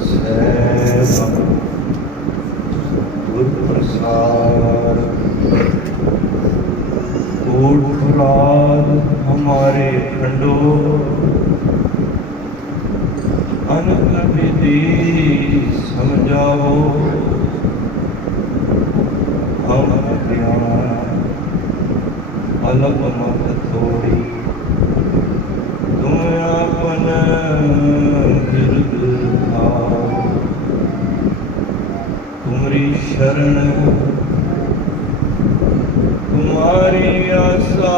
सहब गुर प्रसाद कोट राग हमारे खंडो अनंत विधि समझाओ हम ज्ञान अलग मत थोड़ी तुम अपन गिरद आओ तुम्हारी शरण तुम्हारी आशा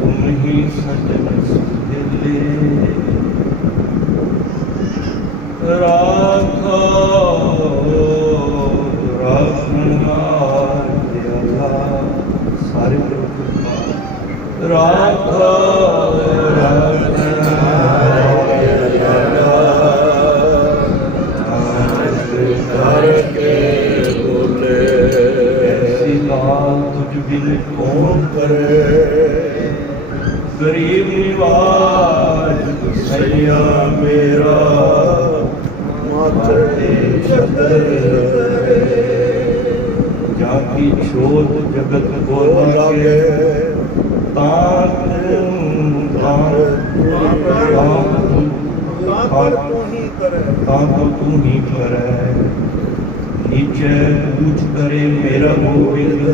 तुम ही सजन सुधिले राखो राखनहार दयाला सारे राखो राखनहार दयाला करके बोले ऐसी बात तुझ बिन कौन करे गरीब निवाज सैया मेरा माथे छतर जाकी छोट जगत को लागे तू ही करे नीचे पूछ करे मेरा गोविंद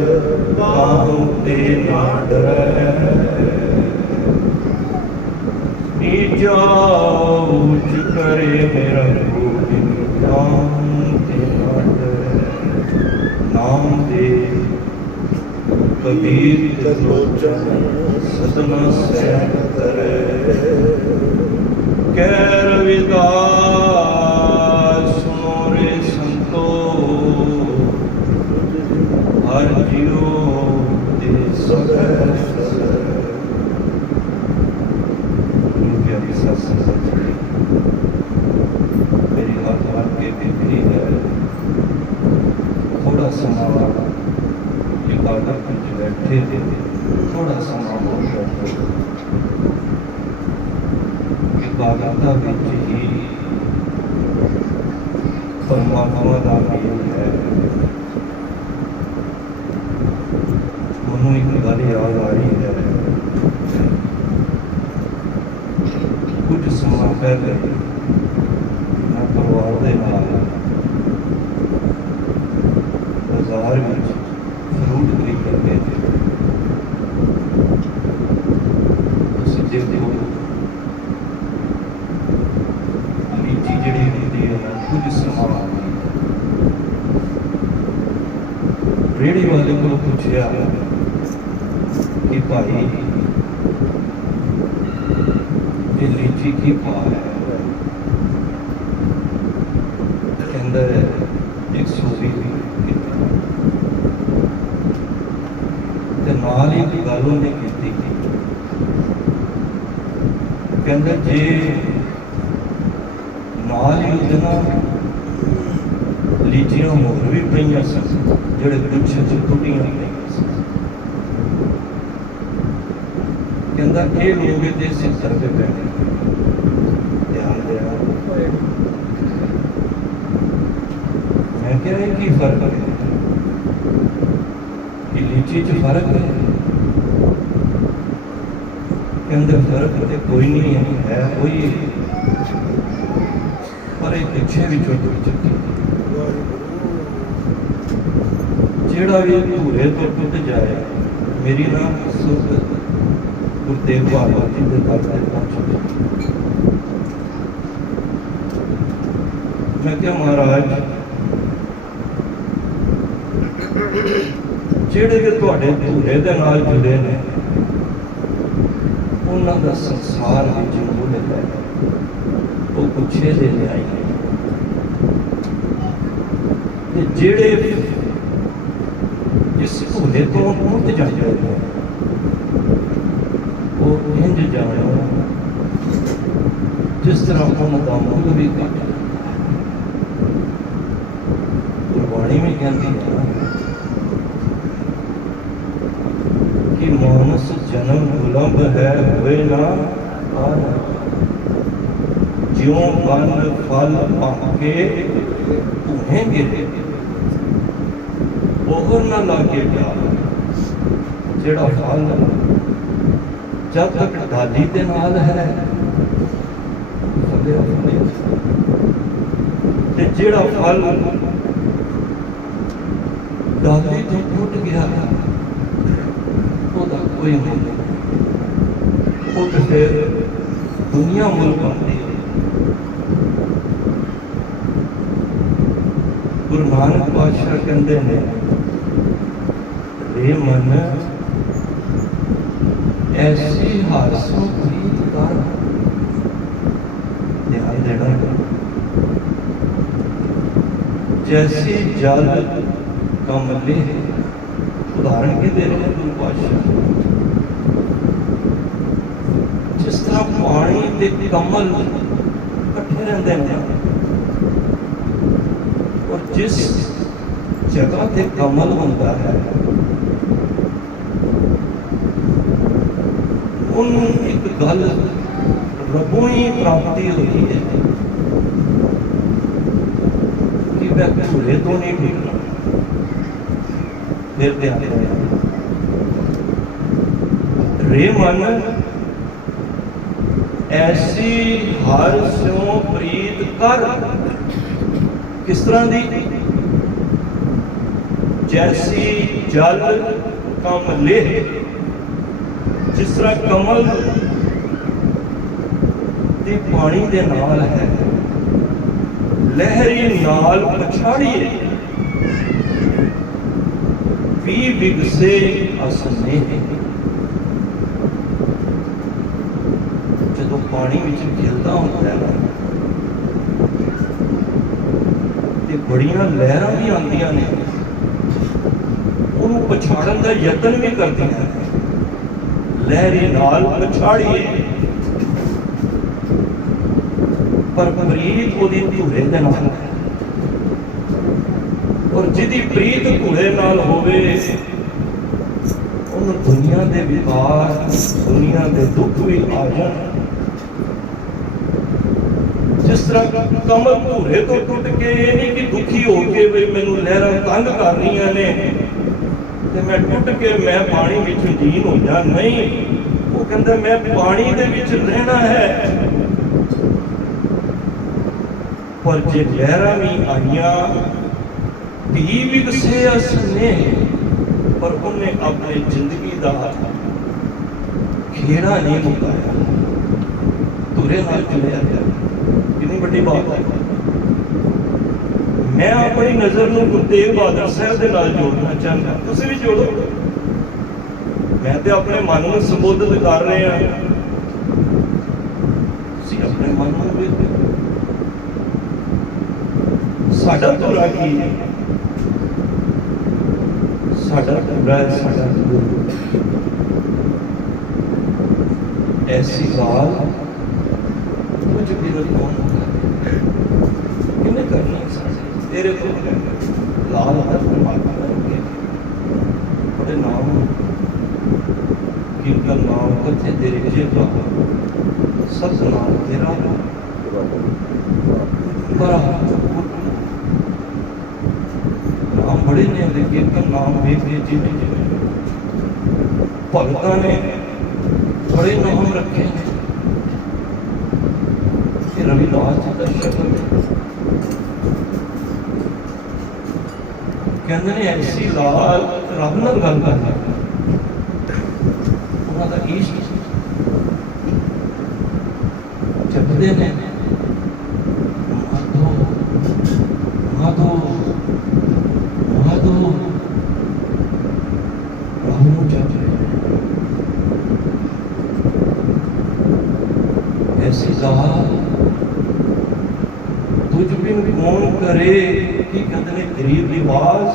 काहू ते ना डरे नीचा पूछ करे मेरा गोविंद काहू ते ना डरे नाम दे कबीर लोचन सतना सैन करे कह रविदास सुनो रे संतो हर जियो दे मेरी हाथ हाथ के बिगड़ी है थोड़ा समा इबादत में बैठे थे थोड़ा समा हो गया इबादत विच ही परमात्मा का मेल है मनु एक गल याद आ रही है कुछ समा पहले मैं परिवार के नाल बाजार में फ्रूट खरीदन गए थे देखो लीची जी होती है कुछ समा रेहड़ी वाले को पूछा कि भाई ये लीची की भाव है कहता है 120 नाल ही गल उन्हें की कहते जे नाल ही उस लीचियां होर भी पईयां सन जिहड़े गुच्छे च टुटियां पईयां सन कहता ये लोग ये 70 रुपये पैने ध्यान दिया मैं क्या है की फर्क है कि लीची च फर्क है कहते फर्क तो कोई नहीं है कोई पर एक पिछे भी छोटी चुकी जेड़ा भी धूरे तो टुट जाए मेरी ना सुख गुरु तेग बहादुर जी के दर तक पहुंच मैं क्या महाराज जेड़े कि तुहाडे धूरे दे नाल जुड़े ने उन्हां दा संसार विच मुल है वो पुछे दे आई ते जेड़े इस धूरे तो मुक्त जाते हैं वो इंज जानो जिस तरह उन्होंने मुल भी घट गुरबाणी में कहती है कि मानस जन्म दुलंभ है हुए ना ज्यों बन फल पाके धूहेंगे, ओहर ना लागे प्यार। जेड़ा फल जब तक डाली दे नाल है फलिया फलिया, ते जेड़ा फल डाली तो टूट गया ओदा कोई मुल नहीं, वो तो फिर दुनिया मुल पाती है। गुरु नानक पातशाह कहते हैं, रे मन ऐसी हासों प्रीत कर, ध्यान देना, जैसी जल कमले। उदाहरण की दे रहे हैं गुरु पातशाह, जिस तरह पानी के कमल इकट्ठे रहते हैं और जिस जगह ते कमल होता है उन एक गल रबों ही प्राप्ति होती है कि वह भूले तो नहीं टूटना। फिर ध्यान देना, रे मन ऐसी हर स्यों प्रीत कर। किस तरह दी? जैसी जल कमले, जिस तरह कमल दी पानी दे नाल है, लहरी नाल पछाड़िए भी विगसे असने। जो पानी विच खिलता होता है ते बड़ियां लहरां भी आंदियां ने, उन्होंने पछाड़न का यतन भी करती हैं, लहरी नाल पछाड़िए पर प्रीत ओदी धूरे दे नाल है। और जिदी प्रीत धूरे नाल होवे उन दुनिया दे विकार, दुनिया दे दुख भी आ जाए। जिस तरह कमल धूरे तो टुट के, ये नहीं कि दुखी हो के वे मैनू लहरां तंग कर रही ने ते मैं टुट के मैं पानी विच लीन हो जा, नहीं। वो कहंदा मैं पानी दे विच रहना है, पर जे लहरां भी आईयां भी विगसे असने, पर उन्हें अपनी जिंदगी का खेड़ा नहीं मुकाया, धूरे नाल चलिया गया। कितनी बड़ी बात है। मैं अपनी नज़र नूं गुरु तेग बहादुर साहब के नाल जोड़ना चाहता, तुसीं भी जोड़ो। मैं तो अपने मन को संबोधित कर रहे हैं, तुसीं अपने मन को भी। साडा धुरा की है, साडा धुरा है, साडा गुरु। ऐसी गाल कुछ विरोध कौन किन्हें करना है? तेरे तो लाल परमात्मा के बड़े नाम कीर्तन नाम कथे तेरे जेबा सत नाम तेरा बड़ा नाम बड़े ने कीर्तन नाम वेख के जिन्हें जिन्हें भगतां ने बड़े नाम रखे। रविदास जी का शब्द कहते हैं, ऐसी लाल रब नाल गल करदा, उन्हां दा इश्क जपदे ने, माधो माधो माधो रब नूं जपदे। ऐसी लाल तुझ बिन कौन करे, की कहते हैं गरीब निवास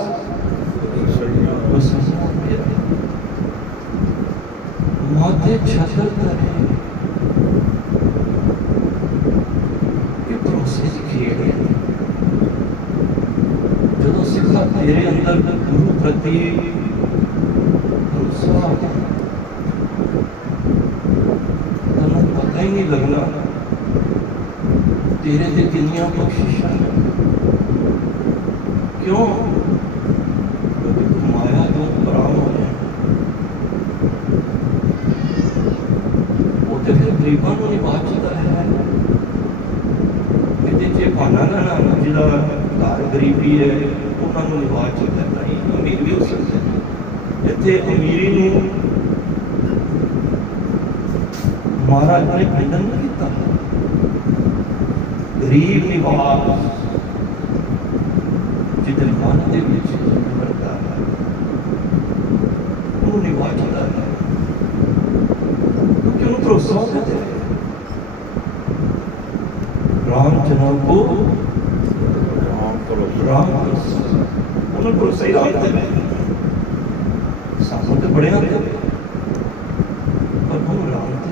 माथे छतर करे कि भरोसे की खेड़ है। जो सिखा तेरे अंदर गुरु प्रति भरोसा तैनूं पता ही नहीं लगना तेरे ते कितनियां बख्शिशां ने। क्यों? क्योंकि तू माया तो बराम हो जाए। वो तो फिर गरीबां नूं नहीं बाचदा है। किते जे भाना ना जिहदा घर गरीबी है उन्हां नूं नहीं बाचदा, नहीं अमीर भी हो सकते हैं। इत्थे अमीरी नूं महाराज ने खंडन नहीं किया। गरीब निवास जितने मन के करता है वो निवाचता है, क्योंकि उन्हें भरोसा होता है राम जनाब को राम उन्हें भरोसा ही राम है। सामने तो बड़े आते पर हम राम थे।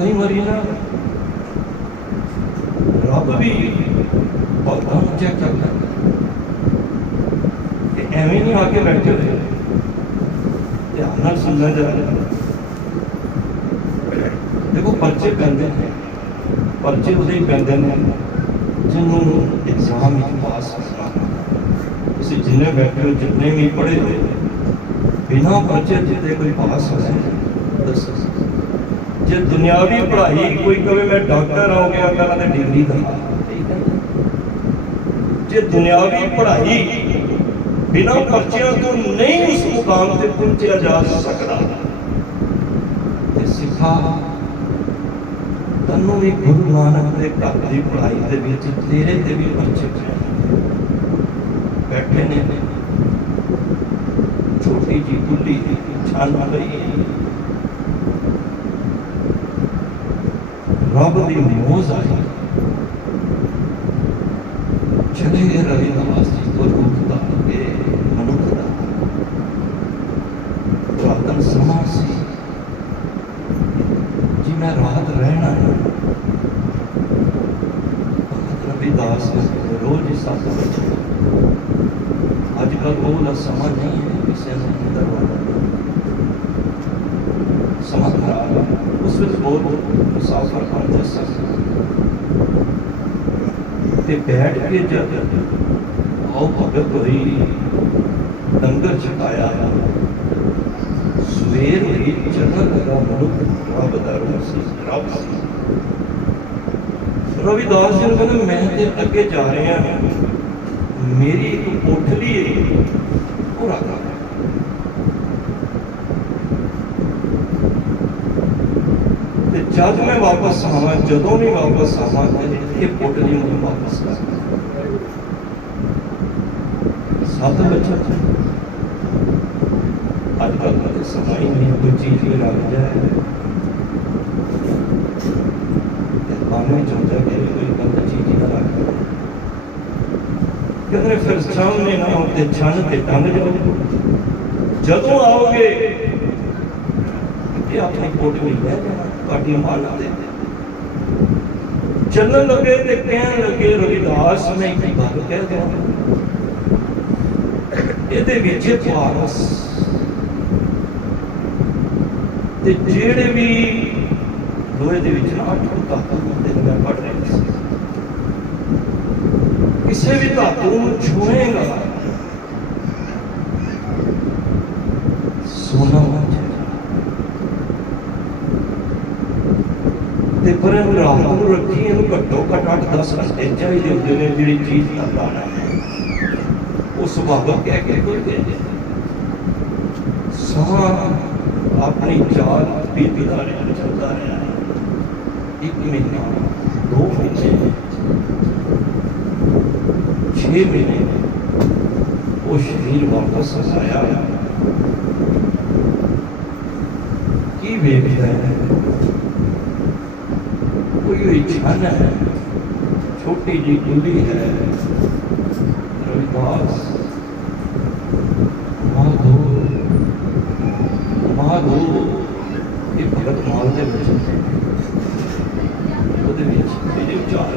कई बारी ना रब भी भगतां नूं चेक करता है कि एवें नहीं आके बैठे रहे, ध्यान नाल सुनना चाहिए। देखो पर्चे पैंदे ने, पर्चे उदे ही पैंदे ने जिन्हों एग्जाम में पास करना। तुसीं जिन्ने बैठे हो, जितने भी पढ़े हो, बिना पर्चे जिते कोई पास हो जाए दसो। जे दुनियावी पढ़ाई कोई कहे मैं डॉक्टर हो गया, कहना डिग्री दा। जे दुनियावी पढ़ाई बिना पर्चियां तो नहीं उस मुकाम से पहुंचा जा सकता, सिखा तन्नू भी गुरु नानक के घर की पढ़ाई के विच तेरे ते भी पर्चे बैठे ने। छोटी जी कुली छान पई रब की मोज आई, चले गए रविदास जी को रूप धार के मनुख का पुरातन समा से जी मैं रात रहना है। रविदास रोज ही 7 बजे। अजकल वो समा नहीं है किसी अंदर वाला समा खराब है। उस वे बहुत मुसाफर आते सकते बैठ के जब आओ भगत हुई, लंगर छकाया, सवेर हुई, चलने लगा मनुख रब दा रूप सी, रब सी। रविदास जी ने कहना मैं ते अगे जा रहा, मेरी एक कोठली है वो रखा। जब मैं वापस आवा, जदों भी वापस आवा, ये कोठली मुझे वापस कर 7 बजे। अजकल तो समय नहीं, कोई चीज भी रख जाए मानने चाहता है कि कोई गलत चीज ही ना रख। कहते फिर सामने ना होते छन ते टंग जाओ। जदों आओगे ये अपनी कोठली ले जाना, पार्टी मारना दे। चलने लगे तो कहने लगे रविदास ने एक गल कह दिया, ਇਹਦੇ ਵਿੱਚ ਪਾਰਸ ਤੇ ਜਿਹੜੇ ਵੀ ਲੋਹੇ ਦੇ ਵਿੱਚ ਨਾ 8 ਧਾਤੂ ਹੁੰਦੇ ਨੇ, ਮੈਂ ਪੜ੍ਹ ਰਿਹਾ ਸੀ, ਕਿਸੇ ਵੀ ਧਾਤੂ ਨੂੰ ਛੂਹੇਗਾ ਸੋਨਾ ਬਣ ਜਾਏਗਾ। ਤੇ ਪਰ ਇਹਨੂੰ ਰਾਤ ਨੂੰ ਰੱਖੀ, ਇਹਨੂੰ ਘੱਟੋ ਘੱਟ 8-10 ਘੰਟੇ ਚਾਹੀਦੇ ਹੁੰਦੇ ਨੇ ਜਿਹੜੀ ਚੀਜ਼ ਦਾ ਦਾਣਾ ਹੈ वो सुभावक कह के कोई दे समा अपनी चाल बीतता रहा, चलता रहा। 1 महीना, 2 महीने, 6 महीने वो शरीर वापस आया। की वेखता है कोई छन है, छोटी जी गुली है। रविदास माधो माधो ये भगत माल के उच्चार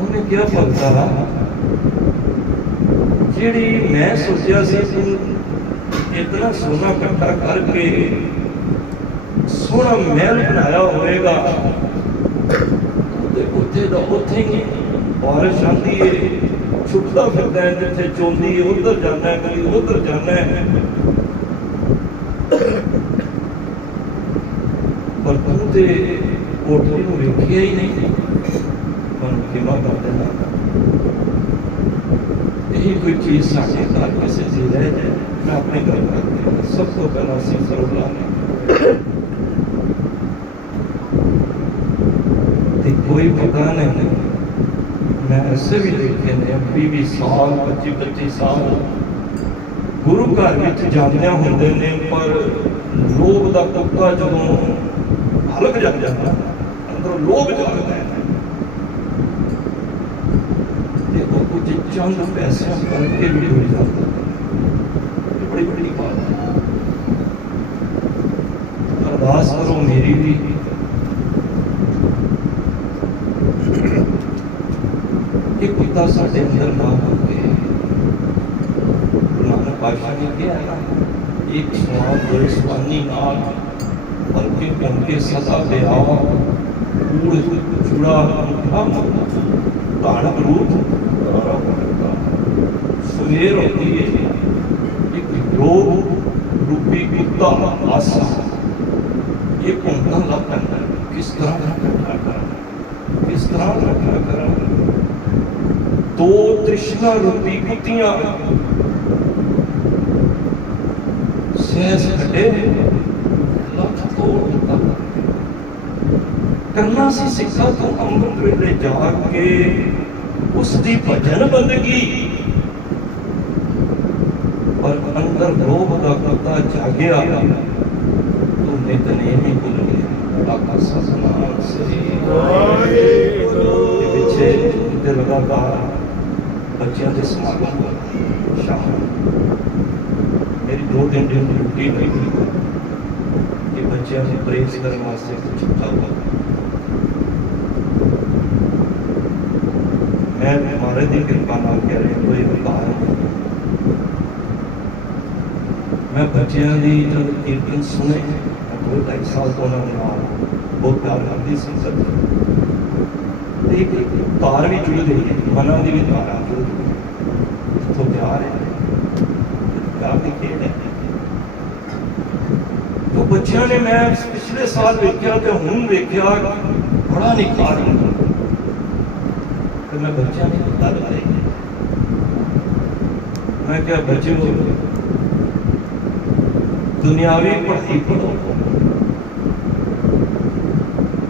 उन्हें क्या भगता जी मैं सोचा सी इतना सोना इकट्ठा करके सोना महल बनाया होएगा, उत्थे दा उत्थे ही बारिश आती है, छुपता फिरदा है, जिथे चोंदी है उधर जाना है, कभी उधर जाना है, पर तू ते कोठरी नूं वेखिया ही नहीं। मन किमा कर देना यही कोई चीज साढ़े घर किसी की रह जाए, मैं अपने घर करते सब तो पहला सिफर कोई पता नहीं। मैं ऐसे भी देखे ने 20 साल 25 साल गुरु घर में जांदे होंदे ने, पर लोभ का कुत्ता जो हलक जाता है अंदर लोभ जागता है, कुछ चंद पैसे करके भी हो जाता है। बड़ी बड़ी बात है। अरदास करो मेरी भी, कि पिता साढ़े अंदर ना होके नानक पातशाह ने कहा ना, एक स्वाद दो स्वानी नाल बल्कि उनके सदा ब्याह कूड़ चूड़ा ताड़ रूप सवेर होती है, एक लोभ रूपी कुत्ता आशा ये घूमना लग पैंदा, किस तरह इकट्ठा करा, किस तरह इकट्ठा करा। दो तृष्णा रूपी कुत्तियां सहज खटे लख तोड़ करना सी सिखा तो अमृत वेले जाके उसकी भजन बंदगी, पर अंदर लोभ का कुत्ता जागया तो नितनेम ही भूल गया। आका सतनाम श्री पीछे लगातार बच्चों के समागम शाम मेरी 2-3 दिन की ड्यूटी नहीं हुई कि बच्चों की प्रेस करने वास्ते कुछ छुट्टा हुआ। मैं हमारे दिन कृपा नाम कह रहे कोई बता, मैं बच्चों की जब कीर्तन सुने 2-2.5 साल तो उन्होंने बहुत प्यार करती संसद एक तार भी जुड़ गई है, मना की भी तार जुड़ गई, तो प्यार है, प्यार की खेल है। तो बच्चों ने मैं पिछले साल देखा तो हूँ देखा बड़ा निखार, तो मैं बच्चों ने पता लगाई, मैं क्या बच्चों दुनियावी पढ़ाई पढ़ो,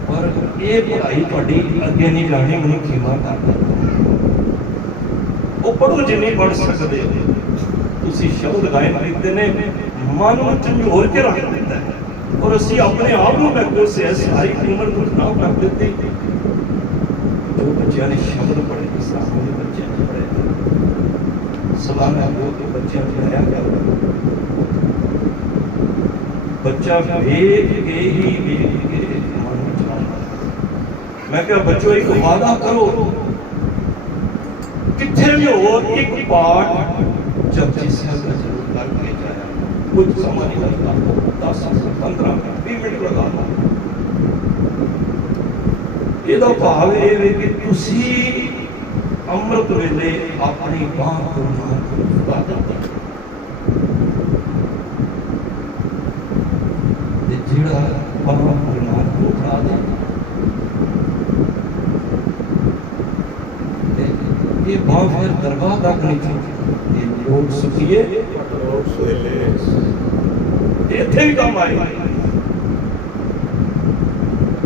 और ये पढ़ाई थोड़ी अगे नहीं जानी, मैं खीमा कर वो पढ़ो जिन्नी पढ़ सकते हो। तुसी शब्द गायन करते ने मन में झंझोर के रख देता है, और असी अपने आप में बैठो से सारी उम्र कुछ ना कर देती। जो बच्चों ने शब्द पढ़े सामने बच्चे ने पढ़े सलाह वो तो बच्चे आया कर बच्चा वेख के ही वेख के मन में। मैं क्या बच्चों एक वादा करो, कितने भी हो एक पाठ जपजी साहब का जरूर करके जाया, कुछ समय नहीं लगता, 10 15 मिनट 20 मिनट लगा। ਇਹਦਾ ਭਾਵ ਇਹ ਹੈ ਕਿ ਤੁਸੀਂ ਅੰਮ੍ਰਿਤ ਵੇਲੇ ਆਪਣੀ ਬਾਹ ਗੁਰੂ ਨਾਨਕ ਦਾ ਦਿੱਤਾ, ਤੇ ਜਿਹੜਾ ਬਾਹ ਗੁਰੂ ਨਾਨਕ ਨੂੰ ਫੜਾ ਦੇ, ਇਹ ਬਾਹ ਫਿਰ ਦਰਗਾਹ ਤੱਕ ਨਹੀਂ ਚੁੱਕੀ। ਇਹ ਲੋਕ ਸੁਖੀਏ ਲੋਕ ਸੋਲੇ ਇੱਥੇ ਵੀ ਕੰਮ ਆਏ,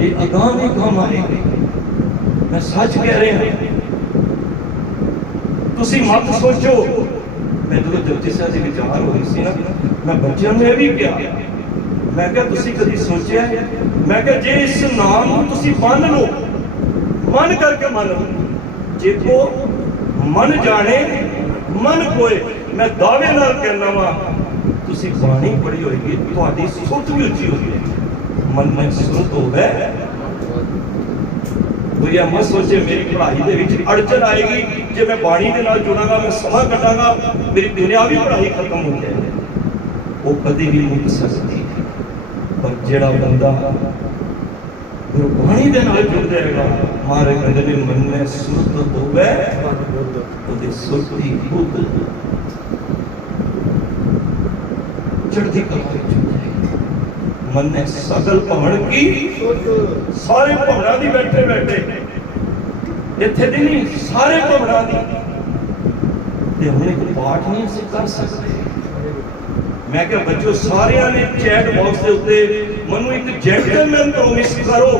ये अगाह भी काम आएंगे। मैं सच कह रहा हूं, तुसी मत सोचो। मैं जो जपजी साहब की विचार हो रही सी ना, मैं बच्चों ने भी कहा, मैं क्या तुसी कभी सोचा, मैं क्या जे इस नाम को तुसी मान लो, मन करके मान लो, जे को मन जाने मन कोए, मैं दावे नाल कहना वा तुसी बाणी पढ़ी होगी, तुहाडी सुरत भी उच्ची होगी, मन में सुरत हो गए। कोई यह मत सोचे मेरी पढ़ाई के विच अड़चन आएगी, जो मैं बाणी के नाल जुड़ांगा, मैं समा कटांगा, मेरी दुनियावी पढ़ाई खत्म हो जाएगी। वो कभी भी मुक सकती, पर जिहड़ा बंदा गुरबाणी दे नाल जुड़ जाएगा, मारे कहंदे ने मन में सुरत होवे ओदी सुरती बुद्ध चढ़ती कला विच मन ने सगल भवन की सारे भवनां दी बैठे बैठे इत्थे दी नहीं सारे भवनां दी ते हुण एक पाठ नहीं असीं कर सकते। मैं क्या बच्चों सारियां ने चैट बॉक्स के उत्ते मनु एक जेंटलमैन प्रॉमिस करो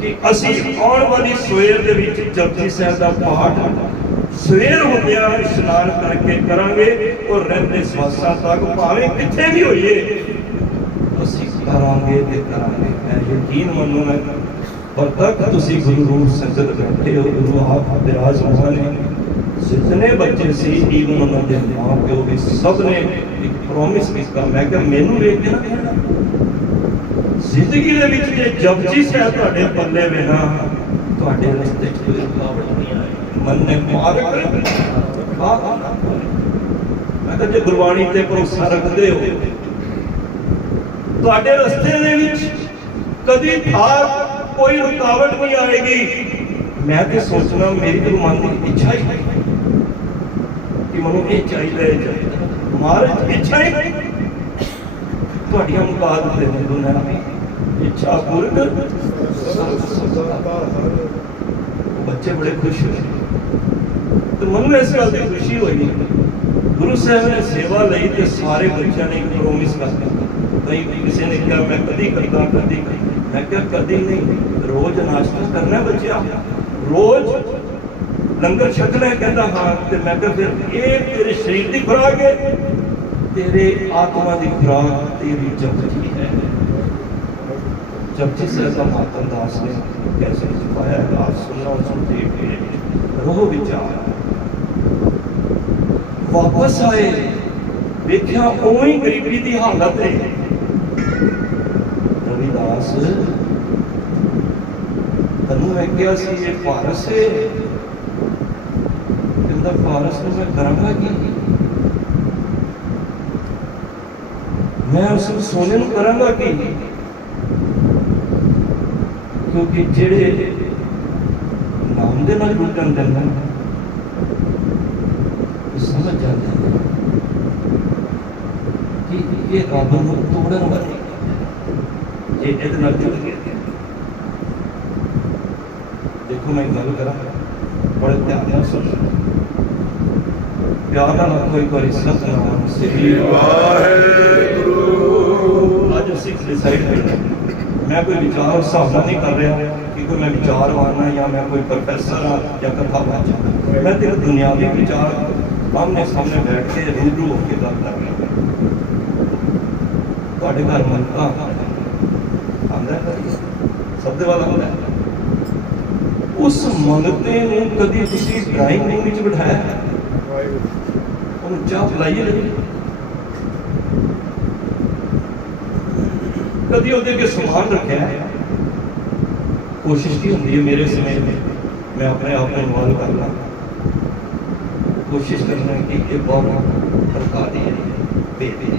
कि असीं आउण वाली सवेर दे विच जपजी साहिब दा पाठ सवेर होंदियां इशनान करके करांगे और रहंदे सवासां तक भावें किथे भी होइए असीं करांगे ते करांगे। मैं यकीन मनो पर तक तुसीं गुरु रूप संगत बैठे हो, गुरु आप विराजमान है, जितने बच्चे सी इवन उन्होंने माँ प्यो भी सब ने एक प्रॉमिस किया। मैं क्या मैनू वेख के ना कहना जिंदगी दे विच जे जपजी साहिब तुहाडे पल्ले वे ना तुहाडे रस्ते च कोई रुकावट नहीं आएगी। मन ने मार्ग मैं क्या जे गुरबाणी ते भरोसा रखदे हो तुहाडे रस्ते दे विच कदी थार कोई रुकावट नहीं आएगी। मैं तो सोचना मेरी तो मन की इच्छा ही कि मनु ये चाहिए महाराज इच्छा ही तुहाडियां मुका दिंदे ने दुनिया इच्छा पूर्ण बच्चे बड़े खुश हुए तो मनु इस गल की खुशी हुई। गुरु साहब ने सेवा लई तो सारे बच्चों ने एक प्रोमिस कर कई किसी ने कहा मैं कदी करदा कदी, मैं क्या कदी नहीं, रोज नाश्ता करना बच्चा, रोज लंगर छकना है। कहता हाँ तो मैं क्या फिर ये तेरे शरीर की खुराक है, तेरे आत्मा की खुराक तेरी जपजी है। जपजी साहिब का मातम दास ने कैसे छुपाया आप सुनना सुनते रोह विचार वापस आए देखा उवें गरीबी की हालत है। रविदास तनु मैं क्या सी ये पारस है कहता पारस में मैं करांगा की मैं उस सोने में करांगा की क्योंकि जेड़े नाम दे नाल जुड़न देना समझ जाते हैं कि ये रब नूं तोड़न वाली ये इहदे नाल जुड़ गया। देखो मैं गल करा बड़े ध्यान नाल सुनो प्यार नाल कोई कोई सतनाम श्री वाहिगुरू। अज असीं डिसाइड करना मैं कोई विचार उस हिसाब नाल नहीं कर रहा कि कोई मैं विचारवान हाँ या मैं कोई प्रोफैसर हाँ या कथावाचक, मैं तेरे दुनियावी विचार आमने सामने बैठ के रूबरू होकर गल कर रहा। तुहाडे घर मनका आंदा सब दे वाला आंदा उस मंगते नूं कदी तुसीं ड्राइंग रूम विच बिठाया उन्हें चाह पिलाइए कदी उहदे अगे समान रखा। कोशिश की होंदी है मेरे समय मैं अपने आप में इन्वॉल्व कर ला, कोशिश करना कि ये बहुत प्रकार है बेबी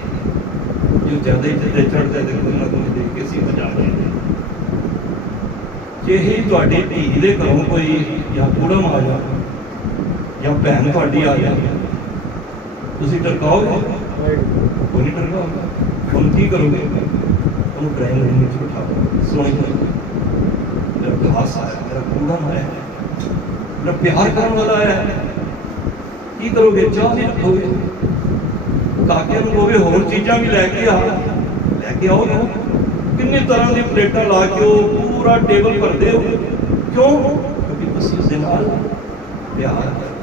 जो ज़्यादा ही ज़्यादा चढ़ता है देखो ना तुम देख के सी बजा रहे जे ही तुहाडी धी दे घरों कोई या कुड़म आ जाए या भैन तुहाडी आ जाए तुसीं टरकाओगे कोई नहीं टरकाओगे। हुण की करोगे उन्होंने ड्राइंग रूम में बिठाओ सोनी मेरा खास आया मेरा कुड़म आया मेरा प्यार करने वाला आया की करोगे चाह नहीं रखोगे काके कहोगे होर चीज़ां भी लैके आओ ना किन्नी तरह की प्लेटां ला के पूरा टेबल भरते हो क्यों क्योंकि तुसीं उस दे नाल प्यार करदे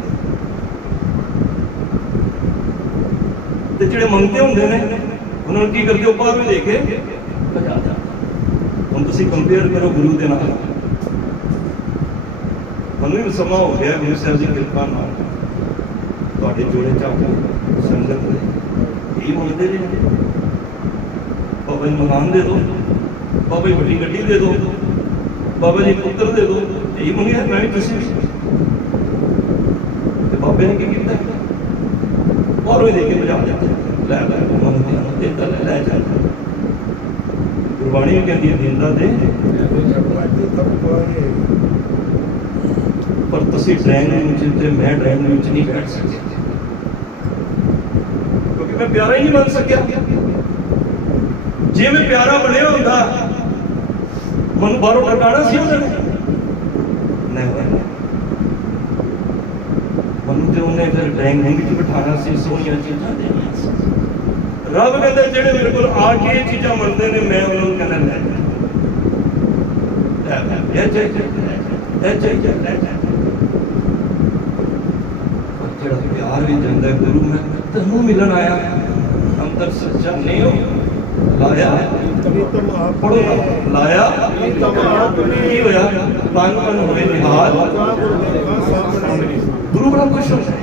ते जिहड़े मंगते होंदे ने उन्होंने की करदे हो बाहरों देखे भजा जा। हुण तुसीं कंपेयर करो गुरु दे नाल मैनूं भी समा हो गया गुरु साहिब की कृपा नाल तुहाडे जोड़े चाहो संगत यही मंगते ने बाबा जी मकान दे दो बाबा जी बड़ी गड्डी दे दो बाबा जी पुत्र दे दो यही मंगे मैं भी तुसीं भी बाबे ने की किया और दे के बजा देते लै लै मन गुरबाणी भी कहती है दिंदा दे, पर तुसी ड्राइंग रूम च ते मैं ड्राइंग रूम च नहीं बैठ सकते क्योंकि मैं प्यारा ही नहीं बन सकिया। जे मैं प्यारा बनया होंदा मैं बाहरों टकाना सी उन्होंने मनु तो उन्हें फिर ड्राइंग रूम च बिठाना सी, सोहनिया चीज़ां देनियां सी। रब कहता जेड़े मेरे को आके ये चीज़ां मंगते ने मैं उन्होंने कहना ले जेड़ा प्यार भी जाता है गुरु मैं तेनू मिलन आया अंदर सच्चा नहीं हो लाया पढ़ो लाया की होया तन मन होए निहाल गुरु बड़ा खुश हो जाए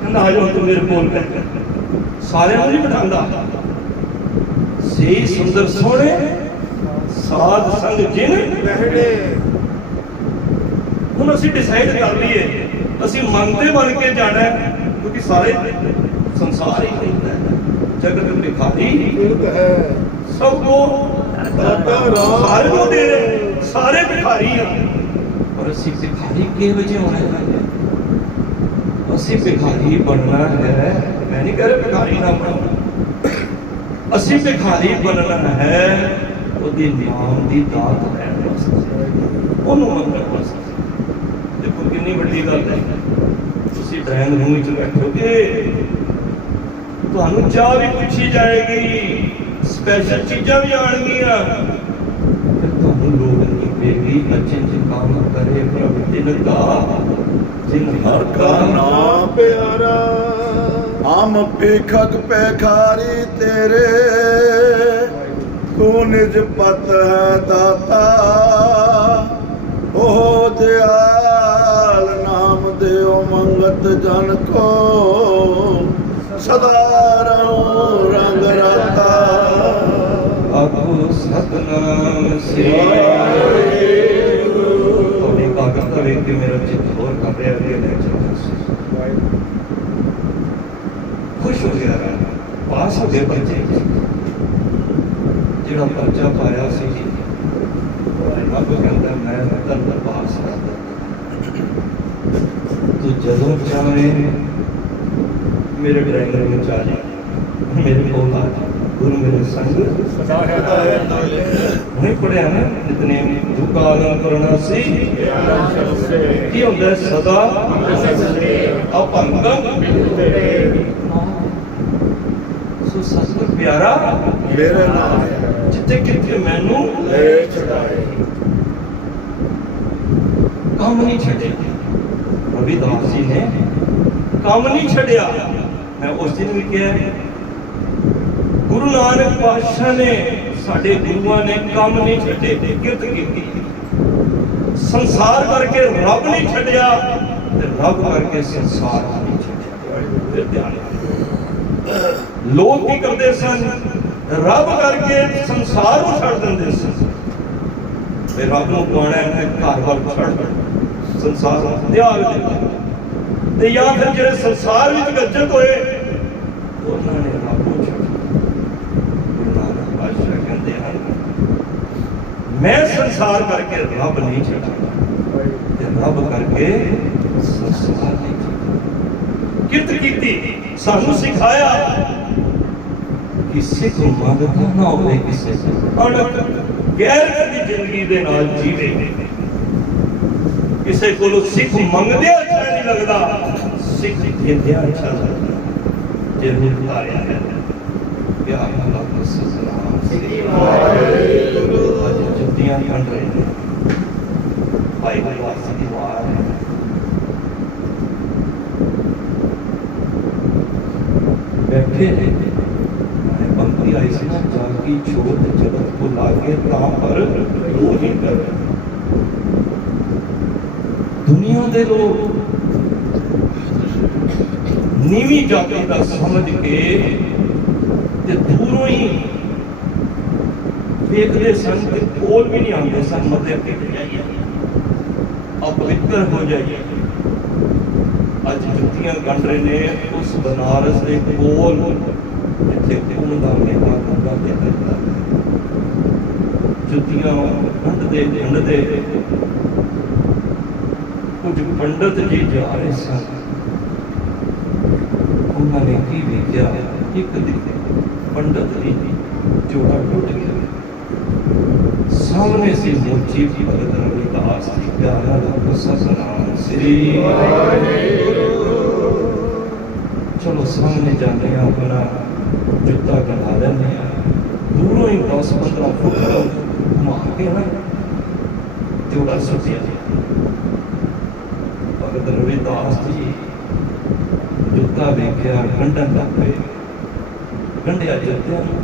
कहंदा आ जाओ तुम मेरे कोल बैठ सारे नहीं बिठांदा सही सुंदर सोहणे साध संग जिन रहणे। हुण असीं डिसाइड कर लईए असीं मनते बन के जाना है क्योंकि सारे संसार ही कहता है जगत भिखारी है सबको सारे को दे रहे सारे भिखारी हैं और असीं भिखारी किस वजह होना है? असीं भिखारी बनना है, मैं नहीं कह रहा भिखारी ना बनो, असीं भिखारी बनना है ਉਹਦੀ ਨਾਮ ਦੀ ਦਾਤ ਲੈਣ ਵਾਸਤੇ ਉਹਨੂੰ ਮੰਗਣ ਵਾਸਤੇ। ਦੇਖੋ ਕਿੰਨੀ ਵੱਡੀ ਗੱਲ ਹੈ, ਤੁਸੀਂ ਡਰਾਇੰਗ ਰੂਮ ਵਿੱਚ ਬੈਠੋਗੇ ਤੁਹਾਨੂੰ ਚਾਹ ਵੀ ਪੁੱਛੀ ਜਾਏਗੀ, ਸਪੈਸ਼ਲ ਚੀਜ਼ਾਂ ਵੀ ਆਣਗੀਆਂ, ਫਿਰ ਤੁਹਾਨੂੰ ਲੋੜ ਨਹੀਂ ਪਏਗੀ ਅਚੰਚ ਕੰਮ ਕਰੇ ਪ੍ਰਭ ਦਿਨ ਦਾ ਜਿਨ ਹਰ ਕਾ ਨਾਮ ਪਿਆਰਾ। हम भिखक पेखारी तेरे तू निज पत है दाता ओ दयाल नाम देओ मंगत जन को सदा रहो रंग राता। आखो सतनाम श्री थोड़ी कागज़ वेख के मेरा चित्त होर कर रहा है ले खुश हो गया पास हो गए बच्चे ਜਿਹੜਾ ਬੱਚਾ ਪਾਇਆ ਸੀ ਰੱਬ ਕਹਿੰਦਾ ਮੈਂ ਤਨ ਪਾਸ ਕਰਦਾ ਤੂੰ ਜਦੋਂ ਚਾਹੇ ਮੇਰੇ ਡਰਾਈਵਰ ਨੂੰ ਚਾਹ ਜਾ ਮੇਰੇ ਕੋਲ ਆ ਗੁਰੂ ਮੇਰੇ ਸੰਗ ਸਦਾ ਹੈ ਹੁਣੇ ਪੜਿਆ ਨਾ ਇਤਨੇ ਦੁਕਾਨ ਕਰਨਾ ਸੀ ਕੀ ਹੁੰਦਾ ਸਦਾ ਅਪੰਗ ਸੋ ਸਤਿਗੁਰ ਪਿਆਰਾ मेरे नाम जिथे किथे मैनू ले छड़ाए काम नहीं छड़े। रविदास जी ने काम नहीं छड़िया। मैं उस दिन भी कहा गुरु नानक पातशाह ने साडे गुरुआं ने काम नहीं छड़े किरत की संसार करके रब नहीं छड़िया ते रब करके संसार नहीं छड़िया। फिर ध्यान लोग की करते सन रब करके संसार को छड़ देंगे सन रब को पाना है घर वाल छड़ संसार त्याग देता या फिर जो संसार में गज्जत होए उन्होंने रब को छड़। गुरु नानक पातशाह कहते हैं मैं संसार करके रब नहीं छड़ा रब करके संसार नहीं छड़ा। किरत की सानू सिखाया किसी को मंगता ना हो किसी अड़क गैर की जिंदगी दे नाल जीवे किसी को सिख मंगदे अच्छा नहीं लगता सिख देंदे अच्छा लगता जरूर तारिया है क्या अल्लाह का सलाम वाहिगुरु आज जुतियां बन रहे हैं भाई वासी दी वार बैठे पंक्ति आई सी ना जागी छोड़ जगत को लागे ता पर रोज ही कर दुनिया दे लोग नीवी जाति का समझ के ते दूरों ही देखते सन ते कोल भी नहीं आते सन मतलब अपवित्र हो जाइए। अज जुतियां गंढ रहे ने उस बनारस के कोल जिथे खून का मेला गंगा के ਜੁੱਤੀਆਂ ਵੰਡਦੇ ਕੁਝ ਪੰਡਤ ਜੀ ਜਾ ਰਹੇ ਸਨ। ਉਹਨਾਂ ਨੇ ਕੀ ਵੇਖਿਆ, ਇੱਕ ਦਿਨ ਪੰਡਤ ਦੀ ਜੋੜਾ ਟੁੱਟ ਗਿਆ। ਸਾਹਮਣੇ ਸੀ ਮੋਚੀ ਭਗਤ ਰਵਿਦਾਸ ਜੀ, ਪਿਆਰਾ ਦਾ ਸਤਨਾਮ ਸ੍ਰੀ ਵਾਹਿਗੁਰੂ। ਚਲੋ ਸਾਹਮਣੇ ਜਾਂਦੇ ਆ, ਆਪਣਾ ਜੁੱਤਾ ਗੰਢਾ ਲੈਂਦੇ ਆ, ਦੂਰੋਂ ਹੀ 10-15 ਫੁੱਟ ਘੁਮਾ ਕੇ ਨਾ ਜੋੜਾ ਸੁੱਟਿਆ। ਭਗਤ ਰਵਿਦਾਸ ਜੀ ਜੁੱਤਾ ਵੇਖਿਆ, ਗੰਢਣ ਲੱਗ ਪਏ, ਗੰਢਿਆ ਜੁੱਤਿਆਂ ਨੂੰ।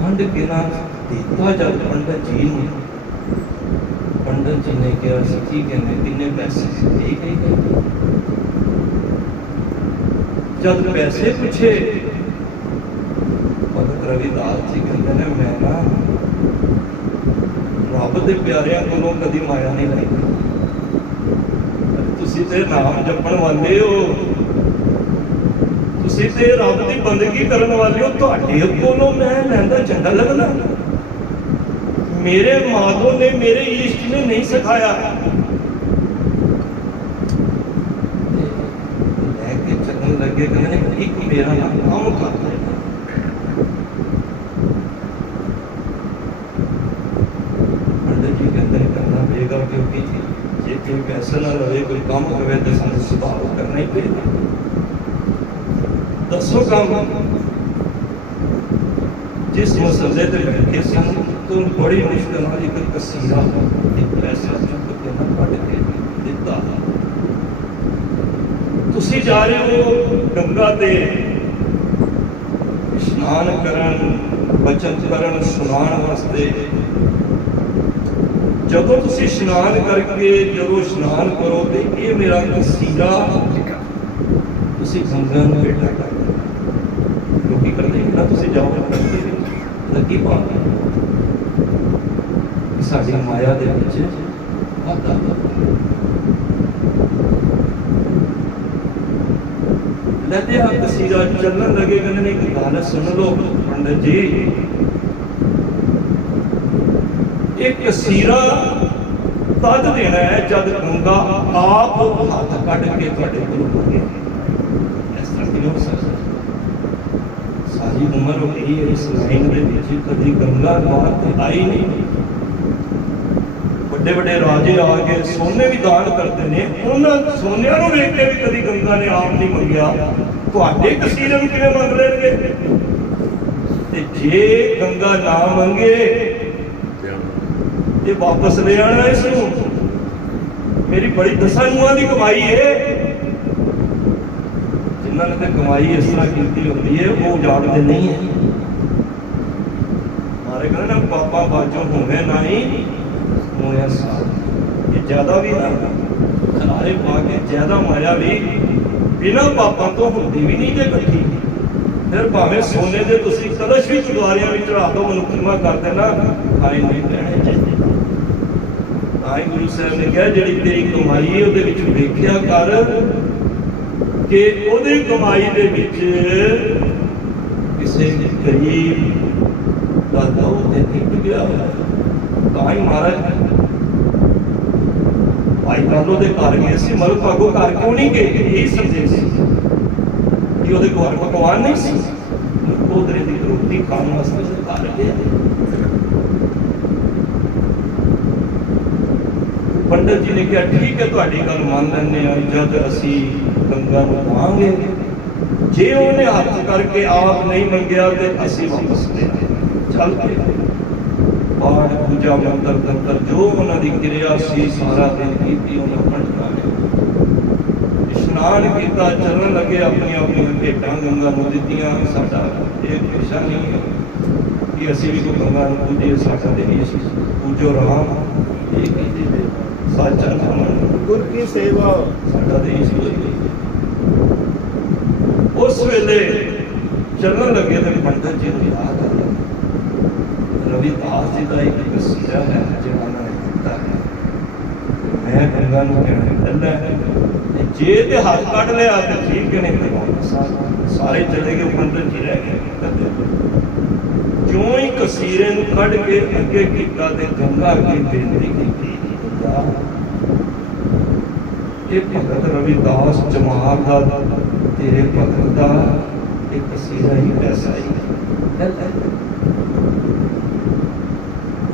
ਗੰਢ ਕੇ ਨਾ ਦਿੱਤਾ ਜਦ ਪੰਡਤ ਜੀ ਨੂੰ, ਪੰਡਤ ਜੀ ਨੇ ਕਿਹਾ ਸੀ ਕੀ ਕਹਿੰਦੇ, ਕਿੰਨੇ ਪੈਸੇ? ਠੀਕ ਹੈ। ਜਦ ਪੈਸੇ ਪੁੱਛੇ, ਭਗਤ ਰਵਿਦਾਸ ਜੀ ਕਹਿੰਦੇ ਨੇ ਮੈਂ ਨਾ ਰੱਬ ਦੇ ਪਿਆਰਿਆਂ ਕੋਲੋਂ ਕਦੀ ਮਾਇਆ ਨਹੀਂ ਲਈ। ਤੁਸੀਂ ਤੇ ਨਾਮ ਜਪਣ ਵਾਲੇ ਹੋ, ਤੁਸੀਂ ਤੇ ਰੱਬ ਦੀ ਬੰਦਗੀ ਕਰਨ ਵਾਲੇ ਹੋ, ਤੁਹਾਡੇ ਕੋਲੋਂ ਮੈਂ ਲੈਂਦਾ ਚੰਗਾ ਲੱਗਦਾ? ਮੇਰੇ ਮਾਧੋ ਨੇ, ਮੇਰੇ ਈਸ਼ਟ ਨੇ ਨਹੀਂ ਸਿਖਾਇਆ। ਲੈ ਕੇ ਚੱਲਣ ਲੱਗੇ, ਕਹਿੰਦੇ ਨੇ ਇੱਕ ਮੇਰਾ ਨਾਮ ਕੰਮ ਕਰ ਲੈ। ਪੰਡਤ ਜੀ ਕਹਿੰਦੇ ਨੇ ਕਰਨਾ ਪਏਗਾ, ਕਿਉਂਕਿ ਜੇ ਕੋਈ ਪੈਸਾ ਨਾ ਲਵੇ, ਕੋਈ ਕੰਮ ਹੋਵੇ ਤਾਂ ਸਾਨੂੰ ਸੁਧਾਰ ਕਰਨਾ ਹੀ ਪਏਗਾ। ਦੱਸੋ ਕੰਮ। ਜਿਸ ਮਸਲੇ ਤੇ ਬੈਠੇ ਸਨ, ਤੋਂ ਬੜੀ ਮੁਸ਼ਕਲ ਨਾਲ ਇੱਕ ਕਸੀਰਾ, ਇੱਕ ਪੈਸਾ ਚੁੱਕ ਕੇ ਨਾ ਕੱਢ ਕੇ ਦਿੱਤਾ। ਤੁਸੀਂ ਜਾ ਰਹੇ ਹੋ ਗੰਗਾ ਤੇ ਇਸ਼ਨਾਨ ਕਰਨ, ਬਚਨ ਕਰਨ, ਸੁਣਾਉਣ ਵਾਸਤੇ। ਜਦੋਂ ਤੁਸੀਂ ਇਸ਼ਨਾਨ ਕਰਕੇ ਜਦੋਂ ਇਸ਼ਨਾਨ ਕਰੋ ਤੇ ਇਹ ਮੇਰਾ ਕਸੀਰਾ ਤੁਸੀਂ ਗੰਗਾ ਨੂੰ ਬੇਟਾ ਕਰ ਲੋਕੀ ਕਰਦੇ ਨਾ, ਤੁਸੀਂ ਜਾਓ ਕਰਦੇ ਲੱਗੀ ਪਾਉਂਦੇ ਸਾਡੀ ਮਾਇਆ ਦੇ ਵਿੱਚ ਵਾਧਾ ਲੈਦੇ ਆ। ਕਸੀਰਾ ਚੱਲਣ ਲੱਗੇ, ਕਹਿੰਦੇ ਨੇ ਇੱਕ ਗੱਲ ਸੁਣ ਲਓ ਪੰਡਤ ਜੀ, ਇਹ ਕਸੀਰਾ ਤਦ ਦੇਣਾ ਹੈ ਜਦ ਗੰਗਾ ਆਪ ਹੱਥ ਕੱਢ ਕੇ ਤੁਹਾਡੇ ਕੋਲ ਮੰਗੇ। ਇਸ ਤਰ੍ਹਾਂ ਨਹੀਂ ਹੋ ਸਕਦਾ। ਸਾਰੀ ਉਮਰ ਹੋ ਗਈ ਇਸ ਲਾਈਨ ਦੇ ਵਿੱਚ, ਕਦੀ ਗੰਗਾ ਬਾਹਰ ਤੇ ਆਈ ਨਹੀਂ। ਵੱਡੇ ਵੱਡੇ ਰਾਜੇ ਆ ਕੇ ਸੋਨੇ ਵੀ ਦਾਨ ਕਰਦੇ ਨੇ, ਉਹਨਾਂ ਸੋਨਿਆਂ ਨੂੰ ਵੇਖ ਕੇ ਵੀ ਕਦੀ ਗੰਗਾ ਨੇ ਆਪ ਨਹੀਂ ਮੰਗਿਆ। ਤੁਹਾਡੇ ਕਸੀਰੇ ਨੂੰ ਕਿਵੇਂ ਮੰਗ ਲੈਣਗੇ? ਤੇ ਜੇ ਗੰਗਾ ਨਾ ਮੰਗੇ ਇਹ ਵਾਪਸ ਲੈ ਆਣਾ ਇਸ ਨੂੰ। ਮੇਰੀ ਬੜੀ ਦਸਾਂ ਨੂੰਹਾਂ ਦੀ ਕਮਾਈ ਹੈ। ਜਿਨ੍ਹਾਂ ਨੇ ਤੇ ਕਮਾਈ ਇਸ ਤਰ੍ਹਾਂ ਕੀਤੀ ਹੁੰਦੀ ਹੈ ਉਹ ਜਾਣਦੇ ਨਹੀਂ ਹੈ। ਮਾਰੇ ਕਹਿੰਦੇ ਨਾ ਪਾਪਾ ਬਾਜੋਂ ਹੋਵੇ ਨਹੀਂ ਹੋਇਆ ਸਾਹ। ਇਹ ਜ਼ਿਆਦਾ ਵੀ ਨਾ ਖਲਾਰੇ ਪਾ ਕੇ ਜ਼ਿਆਦਾ ਮਾਇਆ ਵੀ ਬਿਨਾਂ ਪਾਪਾਂ ਤੋਂ ਹੁੰਦੀ ਵੀ ਨਹੀਂ ਜੇ ਇਕੱਠੀ। ਫਿਰ ਭਾਵੇਂ ਸੋਨੇ ਦੇ ਤੁਸੀਂ ਕਲਸ਼ ਵੀ ਗੁਰਦੁਆਰਿਆਂ ਵਿੱਚ ਰੱਖ ਦੋ, ਮਨੁੱਖੀਆਂ ਕਰ ਦੇਣਾ, ਖਾਏ ਨਹੀਂ ਲੈਣੇ ਚਾਹੀਦੇ। ਆਈ ਗੁਰੂ ਸਾਹਿਬ ਨੇ ਕਿਹਾ ਜਿਹੜੀ ਤੇਰੀ ਕਮਾਈ ਹੈ ਉਹਦੇ ਵਿੱਚ ਵੇਖਿਆ ਕਰ ਕਿ ਉਹਦੀ ਕਮਾਈ ਦੇ ਵਿੱਚ ਕਿਸੇ ਗਰੀਬ ਦਾ ਲਹੂ ਤੇ ਨਿਕਲ ਗਿਆ ਹੋਇਆ। ਤਾਂ ਹੀ ਮਹਾਰਾਜ ਭਾਈ ਕਾਲੋ ਦੇ ਘਰ ਗਏ ਸੀ, ਮਲ ਭਾਗੋ ਘਰ ਕਿਉਂ ਨਹੀਂ ਗਏ? ਇਹ ਸੰਦੇਸ਼ ਸੀ ਕਿ ਉਹਦੇ ਘਰ ਪਕਵਾਨ ਨਹੀਂ ਸੀ, ਉਹਦੇ ਦੀ ਰੋਟੀ ਖਾਣ ਵਾਸਤੇ ਘਰ ਗਏ। ਪੰਡਤ ਜੀ ਨੇ ਕਿਹਾ ਠੀਕ ਹੈ, ਤੁਹਾਡੀ ਗੱਲ ਮੰਨ ਲੈਂਦੇ ਹਾਂ। ਜਦ ਅਸੀਂ ਗੰਗਾ ਨੂੰ ਕਹਾਂਗੇ, ਜੇ ਉਹਨੇ ਹੱਥ ਕਰਕੇ ਆਪ ਨਹੀਂ ਮੰਗਿਆ ਤੇ ਅਸੀਂ ਵਾਪਸ ਲੈ ਚੱਲ ਪਏ। ਪਾਠ ਪੂਜਾ ਮੰਤਰ ਤੰਤਰ ਜੋ ਉਹਨਾਂ ਦੀ ਕਿਰਿਆ ਸੀ ਸਾਰਾ ਦਿਨ ਕੀਤੀ ਉਹਨਾਂ ਪੰਡਤਾਂ ਨੇ। ਇਸ਼ਨਾਨ ਕੀਤਾ, ਚੱਲਣ ਲੱਗੇ, ਆਪਣੀਆਂ ਆਪਣੀਆਂ ਭੇਟਾਂ ਗੰਗਾ ਨੂੰ ਦਿੱਤੀਆਂ। ਸਾਡਾ ਇਹ ਪੇਸ਼ਾ ਨਹੀਂ ਹੈ ਕਿ ਅਸੀਂ ਵੀ ਕੋਈ ਗੰਗਾ ਨੂੰ ਪੂਜੀਏ, ਸਾਡਾ ਦੇ ਪੂਜੋ ਰਾਮ, ਇਹ ਕਹਿੰਦੇ ਸਾਚਾ ਨਾਮ ਗੁਰ ਕੀ ਸੇਵਾ, ਸਾਡਾ ਦੇਸ਼ ਹੋਈ। ਉਸ ਵੇਲੇ ਚੱਲਣ ਲੱਗੇ ਤੇ ਪੰਡਤ ਜੀ ਨੂੰ ਯਾਦ ਆ ਰਵਿਦਾਸ ਜੀ ਦਾ ਇੱਕ ਕਸੀਰਾ ਹੈ ਜਿਹੜਾ ਉਹਨਾਂ ਨੇ ਦਿੱਤਾ ਹੈ। ਮੈਂ ਗੰਗਾ ਨੂੰ ਕਹਿਣਾ ਪਹਿਲਾਂ ਤੇ ਜੇ ਤੇ ਹੱਥ ਕੱਢ ਲਿਆ ਤੇ ਠੀਕ ਹੈ, ਨਹੀਂ ਤੇ ਵਾਪਸ ਆ ਜਾਓ। ਸਾਰੇ ਚਲੇ ਗਏ, ਮੰਦਰ ਜੀ ਰਹਿ ਗਏ। ਜਿਉਂ ਹੀ ਕਸੀਰੇ ਨੂੰ ਕੱਢ ਕੇ ਅੱਗੇ ਕੀਤਾ ਤੇ ਗੰਗਾ ਅੱਗੇ ਬੇਨਤੀ ਕੀਤੀ, ਇਹ ਭਗਤ ਰਵਿਦਾਸ ਜਮਾਲ ਦਾ ਤੇਰੇ ਭਗਤ ਦਾ ਇੱਕ ਕਸੀਰਾ ਹੀ ਪੈਸਾ ਹੀ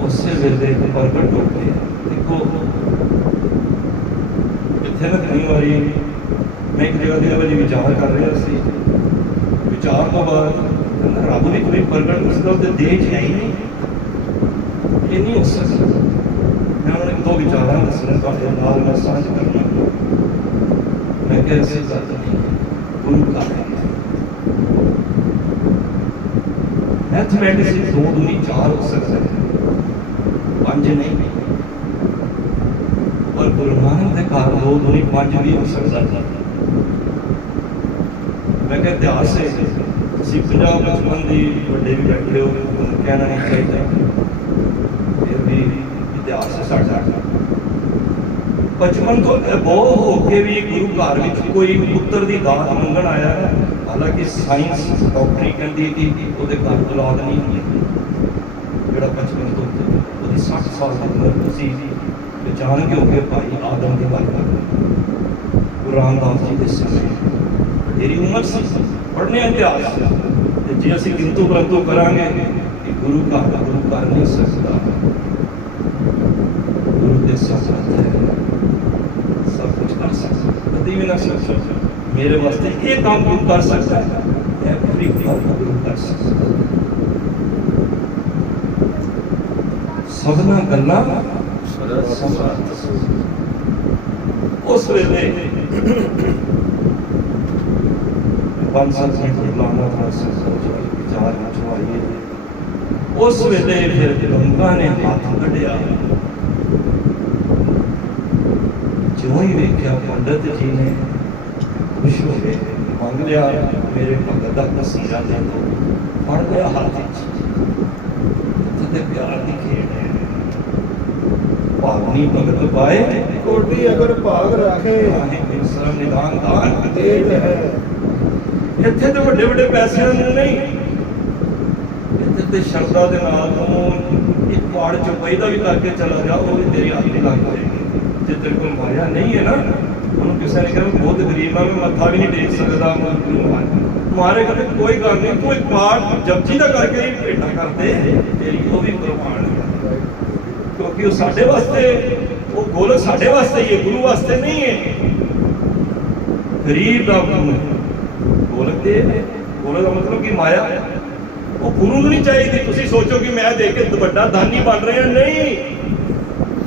ਉਸੇ ਵੇਲੇ ਪ੍ਰਗਟ ਹੋ ਕੇ ਦੇਖੋ। ਇੱਥੇ ਨਾ ਕਈ ਵਾਰੀ ਮੈਂ ਇੱਕ ਜਗ੍ਹਾ ਦੇ ਵਿੱਚ ਵਿਚਾਰ ਕਰ ਰਿਹਾ ਸੀ, ਵਿਚਾਰ ਤੋਂ ਬਾਅਦ ਰੱਬ ਵੀ ਕੋਈ ਪ੍ਰਗਟ ਉਸ ਦਾ ਤੇ ਦੇਖ ਹੈ ਹੀ ਨਹੀਂ, ਇਹ ਨਹੀਂ ਹੋ ਸਕਦਾ। ਮੈਂ ਉਹਨਾਂ ਇੱਕ ਦੋ ਵਿਚਾਰਾਂ ਦੱਸਣਾ ਤੁਹਾਡੇ ਨਾਲ ਮੈਂ ਸਾਂਝ ਕਰਨਾ। ਮੈਂ ਕਿਹਾ ਇਸੇ ਗੱਲ ਨਹੀਂ, ਗੁਰੂ ਘਰ ਮੈਥਮੈਟਿਕਸ 2 ਦੂਣੀ 4 ਹੋ ਸਕਦਾ ਹੈ, 5 ਨਹੀਂ। ਪਰ ਗੁਰੂ ਨਾਨਕ ਦੇ ਘਰ 2 ਦੂਣੀ 5 ਵੀ ਹੋ ਸਕਦਾ ਹੈ। ਮੈਂ ਕਿਹਾ ਇਤਿਹਾਸ ਹੈ, ਤੁਸੀਂ 50-55 ਦੀ ਵੱਡੇ ਵੀ ਬੈਠੇ ਹੋ, ਉਹਨੂੰ ਕਹਿਣਾ ਨਹੀਂ ਚਾਹੀਦਾ, ਫਿਰ ਵੀ ਇਤਿਹਾਸ ਹੈ ਸਾਡਾ। 55 ਤੋਂ ਬਹੁਤ ਹੋ ਕੇ ਵੀ ਗੁਰੂ ਘਰ ਵਿੱਚ ਕੋਈ ਪੁੱਤਰ ਦੀ ਦਾਤ ਮੰਗਣ ਆਇਆ ਹੈ। ਹਾਲਾਂਕਿ ਸਾਇੰਸ ਡਾਕਟਰੀ ਕਹਿੰਦੀ ਕਿ ਉਹਦੇ ਘਰ ਔਲਾਦ ਨਹੀਂ ਹੁੰਦੀ, ਜਿਹੜਾ 55 ਤੋਂ ਉਹਦੀ 60 ਸਾਲ ਦੀ ਉਮਰ ਤੁਸੀਂ ਪਛਾਣ ਕੇ ਹੋ ਗਏ ਭਾਈ ਆਦਮ ਦੀ ਗੱਲ ਕਰ ਰਹੇ। ਗੁਰੂ ਰਾਮਦਾਸ ਜੀ ਦੇ ਸਮੇਂ ਮੇਰੀ ਉਮਰ ਸੀ, ਪੜ੍ਹਨੇ ਇਤਿਹਾਸ, ਤੇ ਜੇ ਅਸੀਂ ਕਿੰਤੂ ਪਰੰਤੂ ਕਰਾਂਗੇ ਕਿ ਗੁਰੂ ਕਰ ਨਹੀਂ ਸਕਦਾ। ਗੁਰੂ ਦੇ ਸਾਥ ਹੈ, ਸਭ ਕੁਝ ਕਰ ਸਕਦਾ, ਕਦੀ ਵੀ ਨਾ ਸਕਦਾ। ਮੇਰੇ ਵਾਸਤੇ ਇਹ ਕੰਮ ਗੁਰੂ ਕਰ ਸਕਦਾ ਹੈ, ਐਵਰੀ ਕੰਮ ਗੁਰੂ ਕਰ ਸਕਦਾ। ਸਭਨਾ ਗੱਲਾਂ ਉਸ ਵੇਲੇ 5-7 ਮਿੰਟ ਬੁਲਾਉਣਾ ਥੋੜਾ ਵਿਚਾਰ ਮਚਵਾਈਏ। ਉਸ ਵੇਲੇ ਫਿਰ ਗੰਗਾ ਨੇ ਹੱਥ ਕੱਢਿਆ, ਜਿਉਂ ਹੀ ਵੇਖਿਆ ਪੰਡਤ ਜੀ ਨੇ ਖੁਸ਼ ਹੋ ਗਏ, ਮੰਗ ਲਿਆ ਮੇਰੇ ਭਗਤ ਦਾ ਕਸੀਰਾ ਦੇ ਦਿਓ, ਫੜ ਲਿਆ ਹੱਥ ਵਿੱਚ। ਤੇ ਪਿਆਰ ਦੀ ਖੇਡ ਹੈ, ਭਾਵਨੀ ਭਗਤ ਪਾਏ ਕੋਟੀ ਅਗਰ ਭਾਗ ਰੱਖੇ ਸਰਮ ਨਿਦਾਨ ਦਾਨ ਦੇਤ ਹੈ। ਇੱਥੇ ਤੇ ਵੱਡੇ ਵੱਡੇ ਪੈਸਿਆਂ ਨੂੰ ਨਹੀਂ, ਇੱਥੇ ਤੇ ਸ਼ਰਧਾ ਦੇ ਨਾਲ ਨੂੰ ਇੱਕ ਪਾੜ ਚੁਪਈ ਦਾ ਵੀ ਕਰਕੇ ਚਲਾ ਜਾ, ਉਹ ਵੀ ਤੇਰੀ ਹੱਥ ਨਹੀਂ ਲੱਗ ਜਾਏਗੀ। ਜੇ ਤੇਰੇ ਕੋਲ ਮਾਇਆ ਨਹੀਂ ਹੈ ਨਾ, ਉਹਨੂੰ ਕਿਸੇ ਨੇ ਕਿਹਾ ਬਹੁਤ ਗਰੀਬ ਆ, ਮੈਂ ਮੱਥਾ ਵੀ ਨਹੀਂ ਟੇਕ ਸਕਦਾ, ਮਾਰੇ ਕਹਿੰਦੇ ਕੋਈ ਗੱਲ ਨਹੀਂ, ਤੂੰ ਇੱਕ ਪਾਠ ਜਪਜੀ ਦਾ ਕਰਕੇ ਹੀ ਭੇਟਾ ਕਰਦੇ, ਤੇਰੀ ਉਹ ਵੀ ਕੁਰਬਾਨ ਹੈ। ਕਿਉਂਕਿ ਉਹ ਸਾਡੇ ਵਾਸਤੇ, ਉਹ ਗੋਲਕ ਸਾਡੇ ਵਾਸਤੇ ਹੀ ਹੈ, ਗੁਰੂ ਵਾਸਤੇ ਨਹੀਂ ਹੈ। ਗਰੀਬ ਦਾ ਗੋਲਕ ਦੇ, ਗੋਲਕ ਦਾ ਮਤਲਬ ਕਿ ਮਾਇਆ, ਉਹ ਗੁਰੂ ਨੂੰ ਨਹੀਂ ਚਾਹੀਦੀ। ਤੁਸੀਂ ਸੋਚੋ ਕਿ ਮੈਂ ਦੇ ਕੇ ਵੱਡਾ ਦਾਨੀ ਬਣ ਰਿਹਾ, ਨਹੀਂ।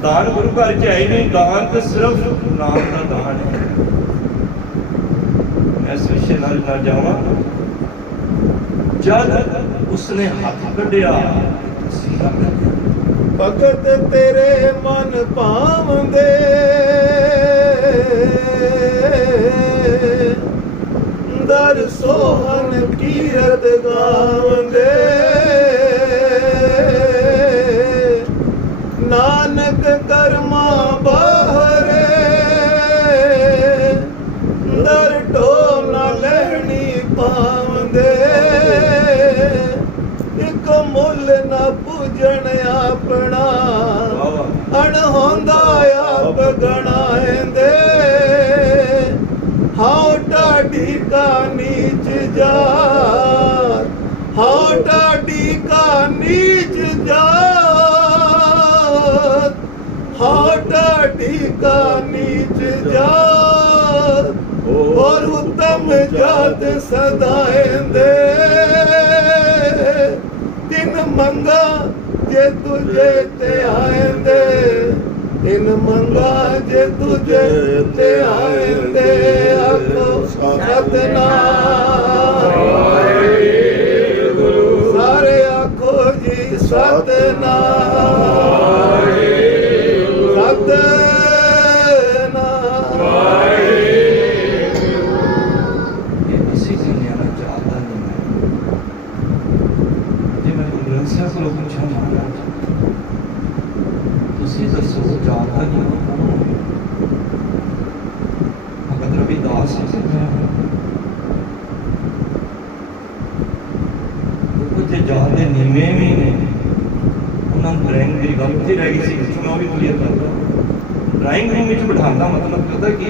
ਦਾਨ ਗੁਰੂ ਘਰ ਚ ਹੈ ਹੀ ਨਹੀਂ, ਦਾਨ ਤਾਂ ਸਿਰਫ ਨਾਮ ਦਾ ਦਾਨ ਹੈ। ਮੈਂ ਇਸ ਵਿਸ਼ੇ ਨਾਲ ਨਾ ਜਾਵਾਂ। ਜਦ ਉਸਨੇ ਹੱਥ ਕੱਢਿਆ, ਭਗਤ ਤੇਰੇ ਮਨ ਭਾਵੰਦੇ, ਦਰ ਸੋਹਣ ਕੀਰਤ ਗਾਵੰਦੇ, ਨਾਨਕ ਕਰਮਾ ਬਾਹਰੇ, ਦਰ ਢੋ ਨਾ ਲੈਣੀ ਪਾਵੰਦੇ, ਇੱਕ ਮੁੱਲ ਨਾ ਪੂਜਣ ਆਪਣਾ, ਅਣਹੋਂਦਾ ਆਪ ਗਣਾਏਂਦੇ, ਹਾਉ ਢਾਡੀ ਕਾ ਨੀਚ ਜਾਤ, ਹਾਉ ਢਾਡੀ ਕਾ ਨੀਚ ਜਾਤ, ਹਾਉ ਢਾਡੀ ਕਾ ਨੀਚ ਜਾਤ, ਔਰ ਉੱਤਮ ਜਾਤ ਸਦਾਏਂਦੇ, ਤਿਨ ਮੰਗਾ ਜੇ ਤੁਝੇ ਤੇ ਆਏਂਦੇ, ਤਿਨ ਮੰਗਾ ਜੇ ਤੁਝੇ ਤੇ ਆਏਂਦੇ, ਆਖੋ ਸਤਨਾਮ ਵਾਹਿਗੁਰੂ, ਸਾਰੇ ਆਖੋ ਜੀ ਸਤਨਾਮ ਵਾਹਿਗੁਰੂ, ਸਤਨਾਮ ਵਾਹਿਗੁਰੂ। ਇਹ ਕਿਸੇ ਦੀ ਨਿਆਣਾ ਚਾਹਤਾ ਨਹੀਂ ਹੈ। ਜੇ ਮੈਂ ਗੁਰੂ ਗ੍ਰੰਥ ਸਾਹਿਬ ਕੋਲੋਂ ਪੁੱਛਾਂ ਮਹਾਰਾਜ, ਤੁਸੀਂ ਦੱਸੋ ਜਾਣਦਾ ਨਹੀਂ ਹੋ? ਭਗਤ ਦੇ ਨੀਵੇਂ ਵੀ ਨੇ, ਉਹਨਾਂ ਨੂੰ ਡਰਾਇੰਗ ਮੇਰੀ ਗੱਲ ਉੱਥੇ ਰਹਿ ਗਈ ਸੀ, ਮੈਂ ਉਹ ਵੀ ਕਲੀਅਰ ਕਰਦਾ। ਡਰਾਇੰਗ ਰੂਮ ਵਿੱਚ ਬਿਠਾਉਣ ਦਾ ਮਤਲਬ ਪਤਾ ਕੀ,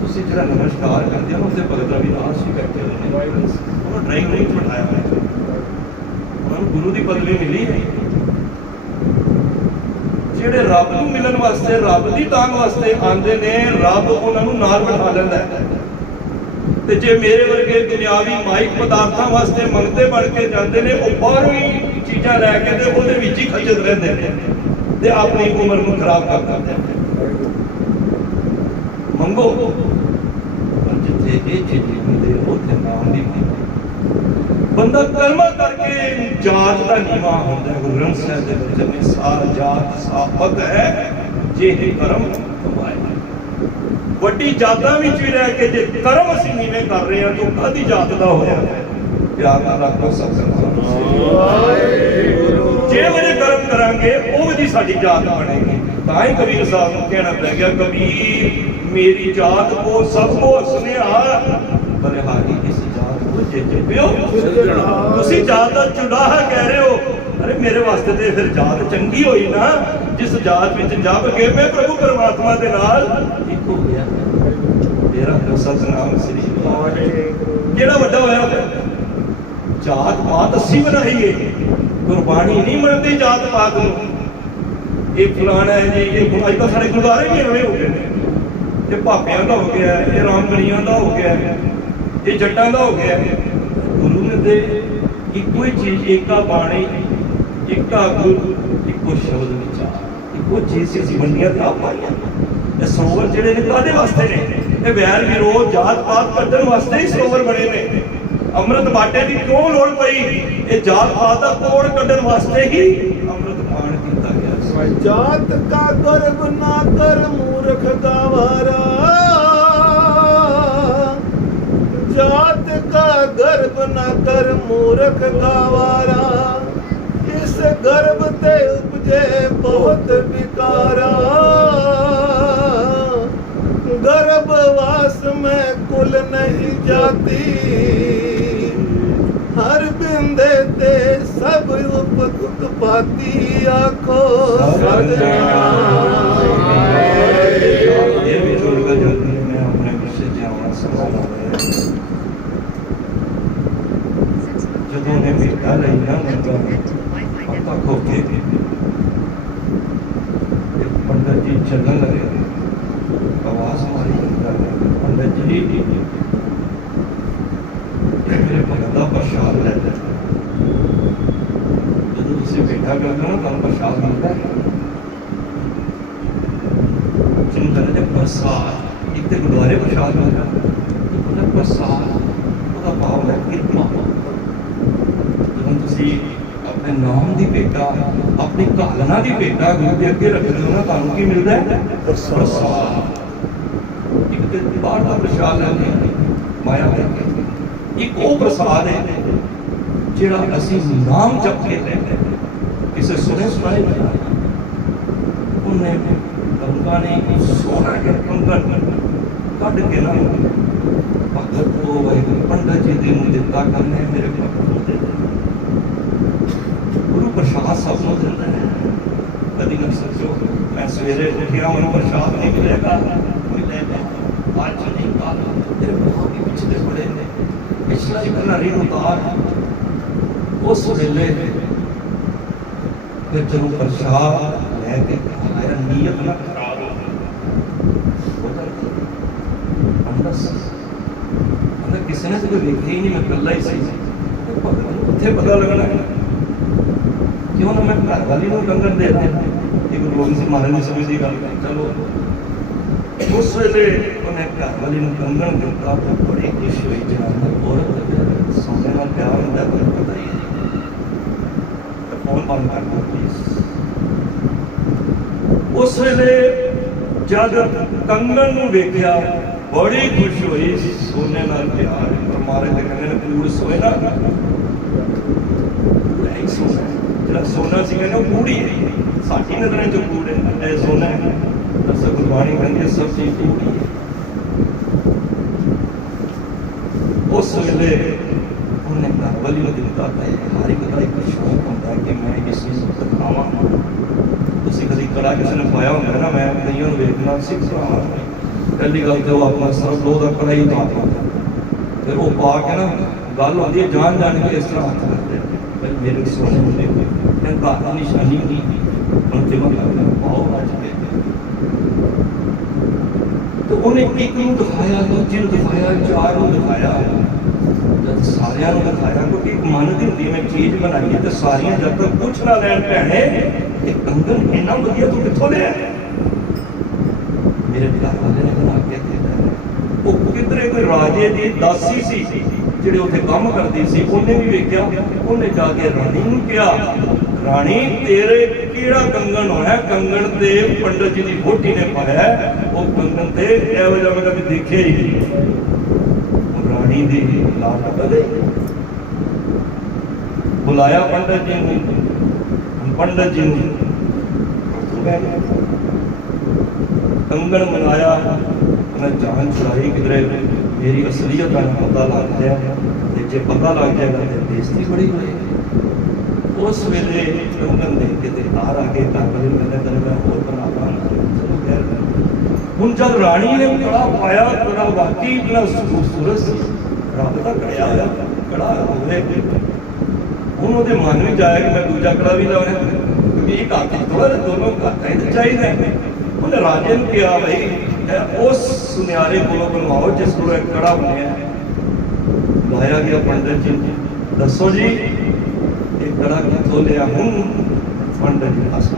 ਤੁਸੀਂ ਜਿਹੜਾ ਨਮਸਕਾਰ ਕਰਦੇ ਹੋ ਉਹਦੇ ਭਗਤ ਰਵਿਦਾਸ ਜੀ ਬੈਠੇ ਹੋਏ ਨੇ, ਉਹਨਾਂ ਡਰਾਇੰਗ ਰੂਮ ਵਿੱਚ ਬਿਠਾਇਆ ਹੋਇਆ, ਉਹਨਾਂ ਨੂੰ ਗੁਰੂ ਦੀ ਪਦਵੀ ਮਿਲੀ ਹੈ। ਜਿਹੜੇ ਰੱਬ ਨੂੰ ਮਿਲਣ ਵਾਸਤੇ, ਰੱਬ ਦੀ ਤਾਂਘ ਵਾਸਤੇ ਆਉਂਦੇ ਨੇ, ਰੱਬ ਉਹਨਾਂ ਨੂੰ ਨਾਲ ਬਿਠਾ ਲੈਂਦਾ ਹੈ। ਤੇ ਜੇ ਮੇਰੇ ਵਰਗੇ ਦੁਨਿਆਵੀ ਮਾਇਕ ਪਦਾਰਥਾਂ ਵਾਸਤੇ ਮੰਗਤੇ ਬਣ ਕੇ ਜਾਂਦੇ ਨੇ, ਉਹ ਬਾਹਰੋਂ ਹੀ ਚੀਜ਼ਾਂ ਲੈ ਕੇ ਤੇ ਉਹਦੇ ਵਿੱਚ ਹੀ ਖੱਜਲ ਰਹਿੰਦੇ ਨੇ ਤੇ ਆਪਣੀ ਉਮਰ ਨੂੰ ਖਰਾਬ ਕਰ ਦਿੰਦੇ ਨੇ। ਮੰਗੋ, ਪਰ ਜਿੱਥੇ ਇਹ ਚੀਜ਼ ਹੁੰਦੀ ਉੱਥੇ ਨਾਮ ਦੀ ਮੰਗ। ਬੰਦਾ ਕਲਮਾ ਕਰਕੇ ਜਾਤ ਦਾ ਨੀਵਾ ਹੁੰਦਾ ਹੈ। ਗੁਰੂ ਗ੍ਰੰਥ ਸਾਹਿਬ ਦੇ ਵਿੱਚ ਨੇ ਸਾਰ ਜਾਤ ਸਾਬਤ ਹੈ ਜੇ ਇਹ ਕਰਮ ਕਮਾਏ। ਵੱਡੀ ਜਾਤਾਂ ਵਿੱਚ ਵੀ ਰਹਿ ਕੇ ਜੇ ਕਰਮ ਅਸੀਂ ਨੀਵੇਂ ਕਰ ਰਹੇ ਹਾਂ ਤਾਂ ਕਾਹਦੀ ਜਾਤ ਦਾ ਹੋਇਆ? ਪਿਆਰ ਨਾਲ ਰੱਖੋ ਸਤਿਗੁਰੂ। ਜੇ ਵਜੇ ਕਰਮ ਕਰਾਂਗੇ ਉਹ ਵੀ ਸਾਡੀ ਜਾਤ ਬਣੇਗੀ। ਤਾਂ ਹੀ ਕਬੀਰ ਸਾਹਿਬ ਨੂੰ ਕਹਿਣਾ ਪੈ ਗਿਆ, ਕਬੀਰ ਮੇਰੀ ਜਾਤ ਕੋ ਸਭ ਕੋ ਸੁਨੇਹਾ ਬਲਿਹਾਰੀ ਇਸ ਜਾਤ ਨੂੰ ਜੇ ਪਿਓ। ਤੁਸੀਂ ਜਾਤ ਦਾ ਚੁੜਾਹਾ ਕਹਿ ਰਹੇ ਹੋ, ਅਰੇ ਮੇਰੇ ਵਾਸਤੇ ਤੇ ਫਿਰ ਜਾਤ ਚੰਗੀ ਹੋਈ ਨਾ, ਜਿਸ ਜਾਤ ਵਿੱਚ ਜਪ ਕੇ ਮੈਂ ਪ੍ਰਭੂ ਪਰਮਾਤਮਾ ਦੇ ਨਾਲ ਇੱਕ ਹੋ ਗਿਆ। ਮੇਰਾ ਸਤਿਨਾਮ ਸ੍ਰੀ ਵਾਹਿਗੁਰੂ। ਕਿਹੜਾ ਵੱਡਾ ਹੋਇਆ? ਜਾਤ ਪਾਤ ਅਸੀਂ ਬਣਾਈਏ, ਗੁਰਬਾਣੀ ਨਹੀਂ ਮੰਨਦੀ ਜਾਤ ਪਾਤ ਨੂੰ। ਇਹ ਫਲਾਣਾ ਹੈ ਜੀ, ਇਹ ਅੱਜ ਤਾਂ ਸਾਡੇ ਗੁਰਦੁਆਰੇ ਵੀ ਐਵੇਂ ਹੋ ਗਏ ਨੇ, ਇਹ ਭਾਪਿਆਂ ਦਾ ਹੋ ਗਿਆ, ਇਹ ਰਾਮਗੜੀਆਂ ਦਾ ਹੋ ਗਿਆ, ਇਹ ਜੱਟਾਂ ਦਾ ਹੋ ਗਿਆ। ਗੁਰੂ ਨੇ ਤੇ ਇੱਕੋ ਹੀ ਚੀਜ਼, ਏਕਾ ਬਾਣੀ, ਏਕਾ ਗੁਰੂ, ਇੱਕੋ ਸ਼ਬਦ ਵਿਚਾਰ, ਇੱਕੋ ਚੀਜ਼ ਅਸੀਂ ਵੰਡੀਆਂ ਤਾਂ ਪਾਈਆਂ। ਇਹ ਸਰੋਵਰ ਜਿਹੜੇ ਨੇ ਕਾਹਦੇ ਵਾਸਤੇ ਨੇ? ਇਹ ਵੈਰ ਵਿਰੋਧ ਜਾਤ ਪਾਤ ਕੱਢਣ ਵਾਸਤੇ ਹੀ ਸਰੋਵਰ ਬਣੇ ਨੇ। ਅੰਮ੍ਰਿਤ ਬਾਟੇ ਦੀ ਕਿਉਂ ਲੋੜ ਪਈ? ਇਹ ਜਾਤ ਪਾਤ ਦਾ ਕੋੜ ਕੱਢਣ ਵਾਸਤੇ ਹੀ ਅੰਮ੍ਰਿਤ ਪਾਨ ਕੀਤਾ ਗਿਆ। ਜਾਤ ਕਾ ਗਰਬ ਨਾ ਕਰ ਮੂਰਖ ਗਵਾਰਾ, ਜਾਤ ਕਾ ਗਰਬ ਨਾ ਕਰ ਮੂਰਖ ਗਵਾਰਾ, ਇਸ ਗਰਬ ਤੇ ਉਪਜੇ ਬਹੁਤ ਵਿਕਾਰਾ। गर्भवास में कुल नहीं जाती, हर बिंदे ते सब उत्पाती। आखो ਜਦੋਂ ਨੇ ਮਿੱਟਾ ਲਈ ਨਾ ਪਤਾ ਖੋ ਕੇ ਪੰਡਤ ਜੀ ਚੱਲਣ ਲੱਗੇ, आवाज मारी पंडित जी मेरे भगत का प्रसाद ले जो तुम बेटा करते हो तुम प्रसाद मिलता है। जिन्होंने कहते प्रसाद, एक तो गुरुद्वारे प्रसाद मिलता है, प्रसाद वह भाव है कृपा। जो तुम अपने नाम की भेटा, अपनी घालना की भेटा गुरु के अगे रखते हो ना, तुम की मिलता है? प्रसाद। बाहर का प्रसाद लेंगे माया लेंगे, एक वो प्रसाद है जिहड़ा असीं नाम जप के लेंगे। किसी सुने सुनाए उन्हें कंगा ने सोना के कंगन कढ़ के ना भगत को पंडित जी दी नूं दिता करने मेरे भगत को दे। गुरु प्रसाद सब नूं दिंदा है। कदी ना सोचो मैं सवेरे उठिया मैनूं प्रसाद नहीं मिलेगा, मिलेगा आज नहीं कल। तेरे भाव भी पिछले बड़े ने, पिछला ही खलारी उतार उस वेले फिर जरूर प्रसाद लैके मेरा नीयत ना खराब हो जाती। अंदर किसी ने तो देखा ही नहीं, मैं कल्ला ही सही उत्थे पता लगना क्यों ना मैं घर वाली नूं लंगर दे रहा। गुरु गोबिंद सिंह महाराज ने समझ दी गल। चलो उस वेले उन्हें घर वाली नूं कंगन दिता तो बड़ी खुशी हुई। जनानी औरत सोने नाल प्यार हुंदा है, तुहानूं पता ही है। फोन बंद कर दो प्लीज। उस वेले जब कंगन नूं वेखिया बड़ी खुश हुई। सोने नाल प्यार पर मारे ते कहंदे ने कूड़ सोए ना, नहीं सोना जिहड़ा सोना सी कहंदे ओह कूड़ ही है। साडी नज़रां च कूड़ है, ऐ सोना है। दस गुरबाणी कहंदी सब चीज कूड़ ही है। उस वेले उन्हें घर वाली नूं ਕੀਤਾ ਤੇ ਹਰ ਇੱਕ ਦਾ ਇੱਕ ਸ਼ੌਕ ਹੁੰਦਾ ਕਿ ਮੈਂ ਇਸ ਚੀਜ਼ ਨੂੰ ਦਿਖਾਵਾਂ। ਤੁਸੀਂ ਕਦੀ ਕੜਾ ਕਿਸੇ ਨੇ ਪਾਇਆ ਹੁੰਦਾ ਨਾ, ਮੈਂ ਕਈਆਂ ਨੂੰ ਵੇਖਣਾ ਸਿੱਖ ਭਰਾਵਾਂ ਪਹਿਲੀ ਗੱਲ ਤੇ ਉਹ ਆਪਣਾ ਸਰਬ ਲੋਹ ਦਾ ਕੜਾ ਹੀ ਪਾ ਦਿੰਦਾ, ਫਿਰ ਉਹ ਪਾ ਕੇ ਨਾ ਗੱਲ ਹੁੰਦੀ ਹੈ ਜਾਣ ਕੇ ਇਸ ਤਰ੍ਹਾਂ ਹੱਥ ਕਰਦੇ ਭਾਈ ਮੇਰੇ ਸੋਨੇ ਹੁੰਦੇ ਕਹਿੰਦਾ ਨਿਸ਼ਾਨੀ ਨਹੀਂ ਹੁਣ ਜਿਵੇਂ ਲੱਗਦਾ ਪਾਓ ਅੱਜ ਕੇ। ਤੇ ਉਹਨੇ ਇੱਕ ਨੂੰ ਦਿਖਾਇਆ, ਦੂਜੇ ਨੂੰ ਦਿਖਾਇਆ, ਚਾਰ ਨੂੰ ਦਿਖਾਇਆ, ਜਦ ਸਾਰਿਆਂ ਨੂੰ ਦਿਖਾਇਆ ਕਿਉਂਕਿ ਇੱਕ ਮਨ ਦੀ ਹੁੰਦੀ ਮੈਂ ਚੀਜ਼ ਬਣਾਈ ਤੇ ਸਾਰੀਆਂ ਜਦ ਤੱਕ ਪੁੱਛ ਨਾ ਲੈਣ ਭੈਣੇ ਇਹ ਕੰਗਣ ਇੰਨਾ ਵਧੀਆ ਤੂੰ ਕਿੱਥੋਂ ਲਿਆ? ਮੇਰੇ ਘਰ ਵਾਲੇ ਨੇ ਬਣਾ ਕੇ ਦਿੱਤਾ। ਉਹ ਕਿਧਰੇ ਕੋਈ ਰਾਜੇ ਦੀ ਦਾਸੀ ਸੀ ਜਿਹੜੇ ਉੱਥੇ ਕੰਮ ਕਰਦੀ ਸੀ, ਉਹਨੇ ਵੀ ਵੇਖਿਆ, ਉਹਨੇ ਜਾ ਕੇ ਰਾਣੀ ਨੂੰ ਕਿਹਾ ਰਾਣੀ ਤੇਰੇ ਕਿਹੜਾ ਕੰਗਣ ਹੋਇਆ? ਕੰਗਣ ਤੇ ਪੰਡਤ ਜੀ ਦੀ ਵਹੁਟੀ ਨੇ ਪਾਇਆ, ਉਹ ਕੰਗਣ ਤੇ ਇਹੋ ਜਿਹਾ ਮੈਂ ਕਦੇ ਦੇਖਿਆ ਹੀ ਨਹੀਂ। ਰਾਣੀ ਦੀ ਲਾਲ ਬਦਲ ਬੁਲਾਇਆ ਪੰਡਤ ਜੀ ਨੂੰ, ਪੰਡਤ ਜੀ ਨੂੰ ਕੰਗਣ ਮਨਾਇਆ, ਉਹਨਾਂ ਜਾਨ ਛੁਡਾਈ ਕਿਧਰੇ ਮੇਰੀ ਅਸਲੀਅਤ ਦਾ ਪਤਾ ਲੱਗ ਜਾਏ ਤੇ ਜੇ ਪਤਾ ਲੱਗ ਜਾਏਗਾ ਤੇ ਬੇਇੱਜ਼ਤੀ ਬੜੀ ਹੋਏਗੀ। ਉਸ ਵੇਲੇ ਕੰਗਣ ਦੇਖ ਕੇ ਤੇ ਹਾਰ ਆ ਕੇ ਘਰ ਵਾਲੇ ਨੂੰ ਕਹਿੰਦਾ ਮੈਂ ਹੋਰ ਬਣਾ ਲਾਂਗਾ। ਚਲੋ ਖੈਰ ਹੁਣ ਜਦ ਰਾਣੀ ਨੇ ਕੜਾ ਪਾਇਆ, ਕੜਾ ਵਾਕਈ ਬੜਾ ਖੂਬਸੂਰਤ ਸੀ, ਰੱਬ ਦਾ ਕੜਿਆ ਹੋਇਆ ਕੜਾ ਹੋਵੇ। ਹੁਣ ਉਹਦੇ ਮਨ ਵਿੱਚ ਆਇਆ ਕਿ ਮੈਂ ਦੂਜਾ ਕੜਾ ਵੀ ਲਾਉਣਾ, ਕਿਉਂਕਿ ਇੱਕ ਹੱਥ ਥੋੜਾ ਜਿਹਾ ਦੋਨੋਂ ਹੱਥਾਂ ਹੀ ਚਾਹੀਦਾ। ਉਹਨੇ ਰਾਜੇ ਨੂੰ ਕਿਹਾ ਬਈ ਉਸ ਸੁਨਿਆਰੇ ਕੋਲੋਂ ਬਣਵਾਓ ਜਿਸ ਕੋਲੋਂ ਇੱਕ ਕੜਾ ਬਣਿਆ। ਬੁਲਾਇਆ ਗਿਆ ਪੰਡਤ ਜੀ, ਦੱਸੋ ਜੀ ਇਹ ਕੜਾ ਕਿੱਥੋਂ ਲਿਆ? ਹੁਣ ਪੰਡਤ ਜੀ ਹੱਸੇ,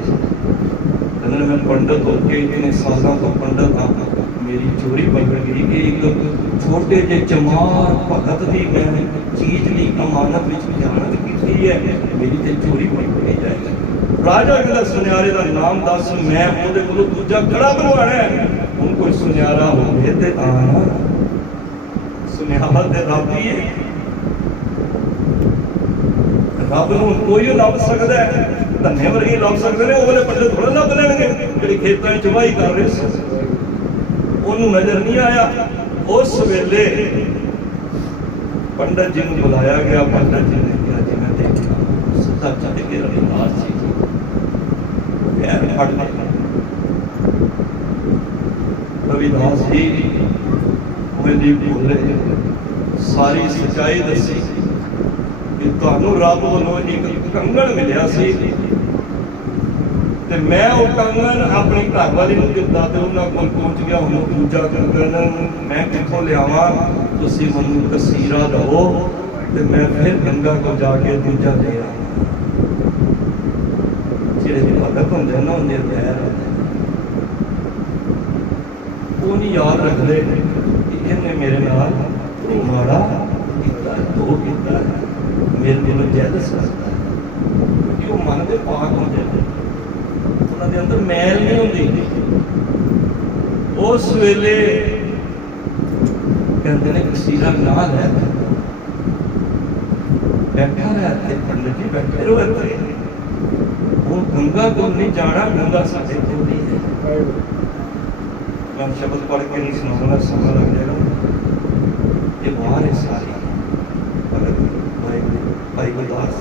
ਕਹਿੰਦੇ ਮੈਂ ਪੰਡਤ ਹੋ ਕੇ ਇਤਨੇ ਸਾਲਾਂ ਤੋਂ ਪੰਡਤ ਹਾਂ, ਮੇਰੀ ਚੋਰੀ ਪਕੜ ਗਈ ਕਿ ਇੱਕ ਛੋਟੇ ਜਿਹੇ ਚਮਾਰ ਭਗਤ ਦੀ ਮੈਂ ਚੀਜ਼ ਦੀ ਅਮਾਨਤ ਵਿੱਚ ਖਿਆਨਤ ਕੀਤੀ ਹੈ, ਮੇਰੀ ਤੇ ਚੋਰੀ ਪਕੜੀ ਜਾਏਗੀ। ਰਾਜਾ ਕਹਿੰਦਾ ਸੁਨਿਆਰੇ ਦਾ ਨਾਮ ਦੱਸ, ਮੈਂ ਉਹਦੇ ਕੋਲੋਂ ਦੂਜਾ ਕੜਾ ਬਣਵਾਣਾ ਹੈ। ਹੁਣ ਕੋਈ ਸੁਨਿਆਰਾ ਹੋਵੇ ਤੇ ਸੁਨਿਆਰਾ ਤੇ ਰੱਬ ਹੀ ਹੈ, ਰੱਬ ਨੂੰ ਕੋਈ ਲੱਭ ਸਕਦਾ ਹੈ, ਧੰਨੇ ਵਰਗੇ ਲੱਭ ਸਕਦੇ ਨੇ, ਉਹ ਵਾਲੇ ਪੰਡਤ ਥੋੜਾ ਲੱਭ ਲੈਣਗੇ ਜਿਹੜੇ ਖੇਤਾਂ ਵਿੱਚ ਵਾਹੀ ਕਰ ਰਹੇ ਸੀ। ਉਹਨੂੰ ਨਜ਼ਰ ਨਹੀਂ ਆਇਆ। ਉਸ ਵੇਲੇ ਪੰਡਤ ਜੀ ਨੂੰ ਬੁਲਾਇਆ ਗਿਆ, ਪੰਡਤ ਜੀ ਨੇ ਕਿਹਾ ਜੀ ਮੈਂ ਦੇਖਿਆ ਸਿੱਧਾ ਚੱਲ ਕੇ ਰਵਿਦਾਸ ਜੀ ਪੈਰ ਫੜ ਲਏ। ਰਵਿਦਾਸ ਜੀ ਮੈਨੂੰ ਬੋਲੇ, ਸਾਰੀ ਸੱਚਾਈ ਦੱਸੀ ਕਿ ਤੁਹਾਨੂੰ ਰੱਬ ਵੱਲੋਂ ਇੱਕ ਕੰਗਣ ਮਿਲਿਆ ਸੀ ਤੇ ਮੈਂ ਉਹ ਕੰਗਣ ਆਪਣੀ ਘਰ ਵਾਲੀ ਨੂੰ ਦਿੱਤਾ ਤੇ ਉਹਨਾਂ ਕੋਲ ਪਹੁੰਚ ਗਿਆ। ਹੁਣ ਦੂਜਾ ਕੰਗਣ ਮੈਂ ਕਿੱਥੋਂ ਲਿਆਵਾਂ? ਤੁਸੀਂ ਮੈਨੂੰ ਤਸੀਰਾ ਦਿਓ ਤੇ ਮੈਂ ਫਿਰ ਗੰਗਾ ਕੋਲ ਜਾ ਕੇ ਦੂਜਾ ਲੈ ਆਵਾਂ। ਜਿਹੜੇ ਭਗਤ ਹੁੰਦੇ ਨਾ ਉਹਦੇ ਪੈਰ ਉਹ ਨਹੀਂ ਯਾਦ ਰੱਖਦੇ ਕਿ ਇਹਨੇ ਮੇਰੇ ਨਾਲ ਮਾੜਾ ਕੀਤਾ, ਧੋ ਕੀਤਾ, ਮੇਰੇ ਕੋਲ ਜੈਲਸ ਕਰਦਾ, ਕਿਉਂਕਿ ਉਹ ਮਨ ਦੇ ਪਾਕ ਹੁੰਦੇ ਨੇ, ਉਹਨਾਂ ਦੇ ਅੰਦਰ ਮੈਲ ਨਹੀਂ ਹੁੰਦੀ। ਉਸ ਵੇਲੇ ਕਹਿੰਦੇ ਨੇ ਕਸੀਰਾ ਨਾ ਲੈ, ਬੈਠਾ ਰਹਿ ਤੇ ਪੰਡਤ ਜੀ ਬੈਠੇ ਰਹੋ ਇੱਥੇ, ਉਹ ਗੰਗਾ ਕੋਲ ਨਹੀਂ ਜਾਣਾ, ਗੰਗਾ ਸਾਡੇ ਕੋਲ ਨਹੀਂ ਹੈ। ਮੈਂ ਸ਼ਬਦ ਪੜ੍ਹ ਕੇ ਨਹੀਂ ਸੁਣਾਉਂਗਾ, ਸਮਾਂ ਲੱਗ ਜਾਏਗਾ। ਇਹ ਬਾਹਰ ਹੈ ਸਾਰੀ ਭਗਤ ਭਾਈ ਗੁਰਦਾਸ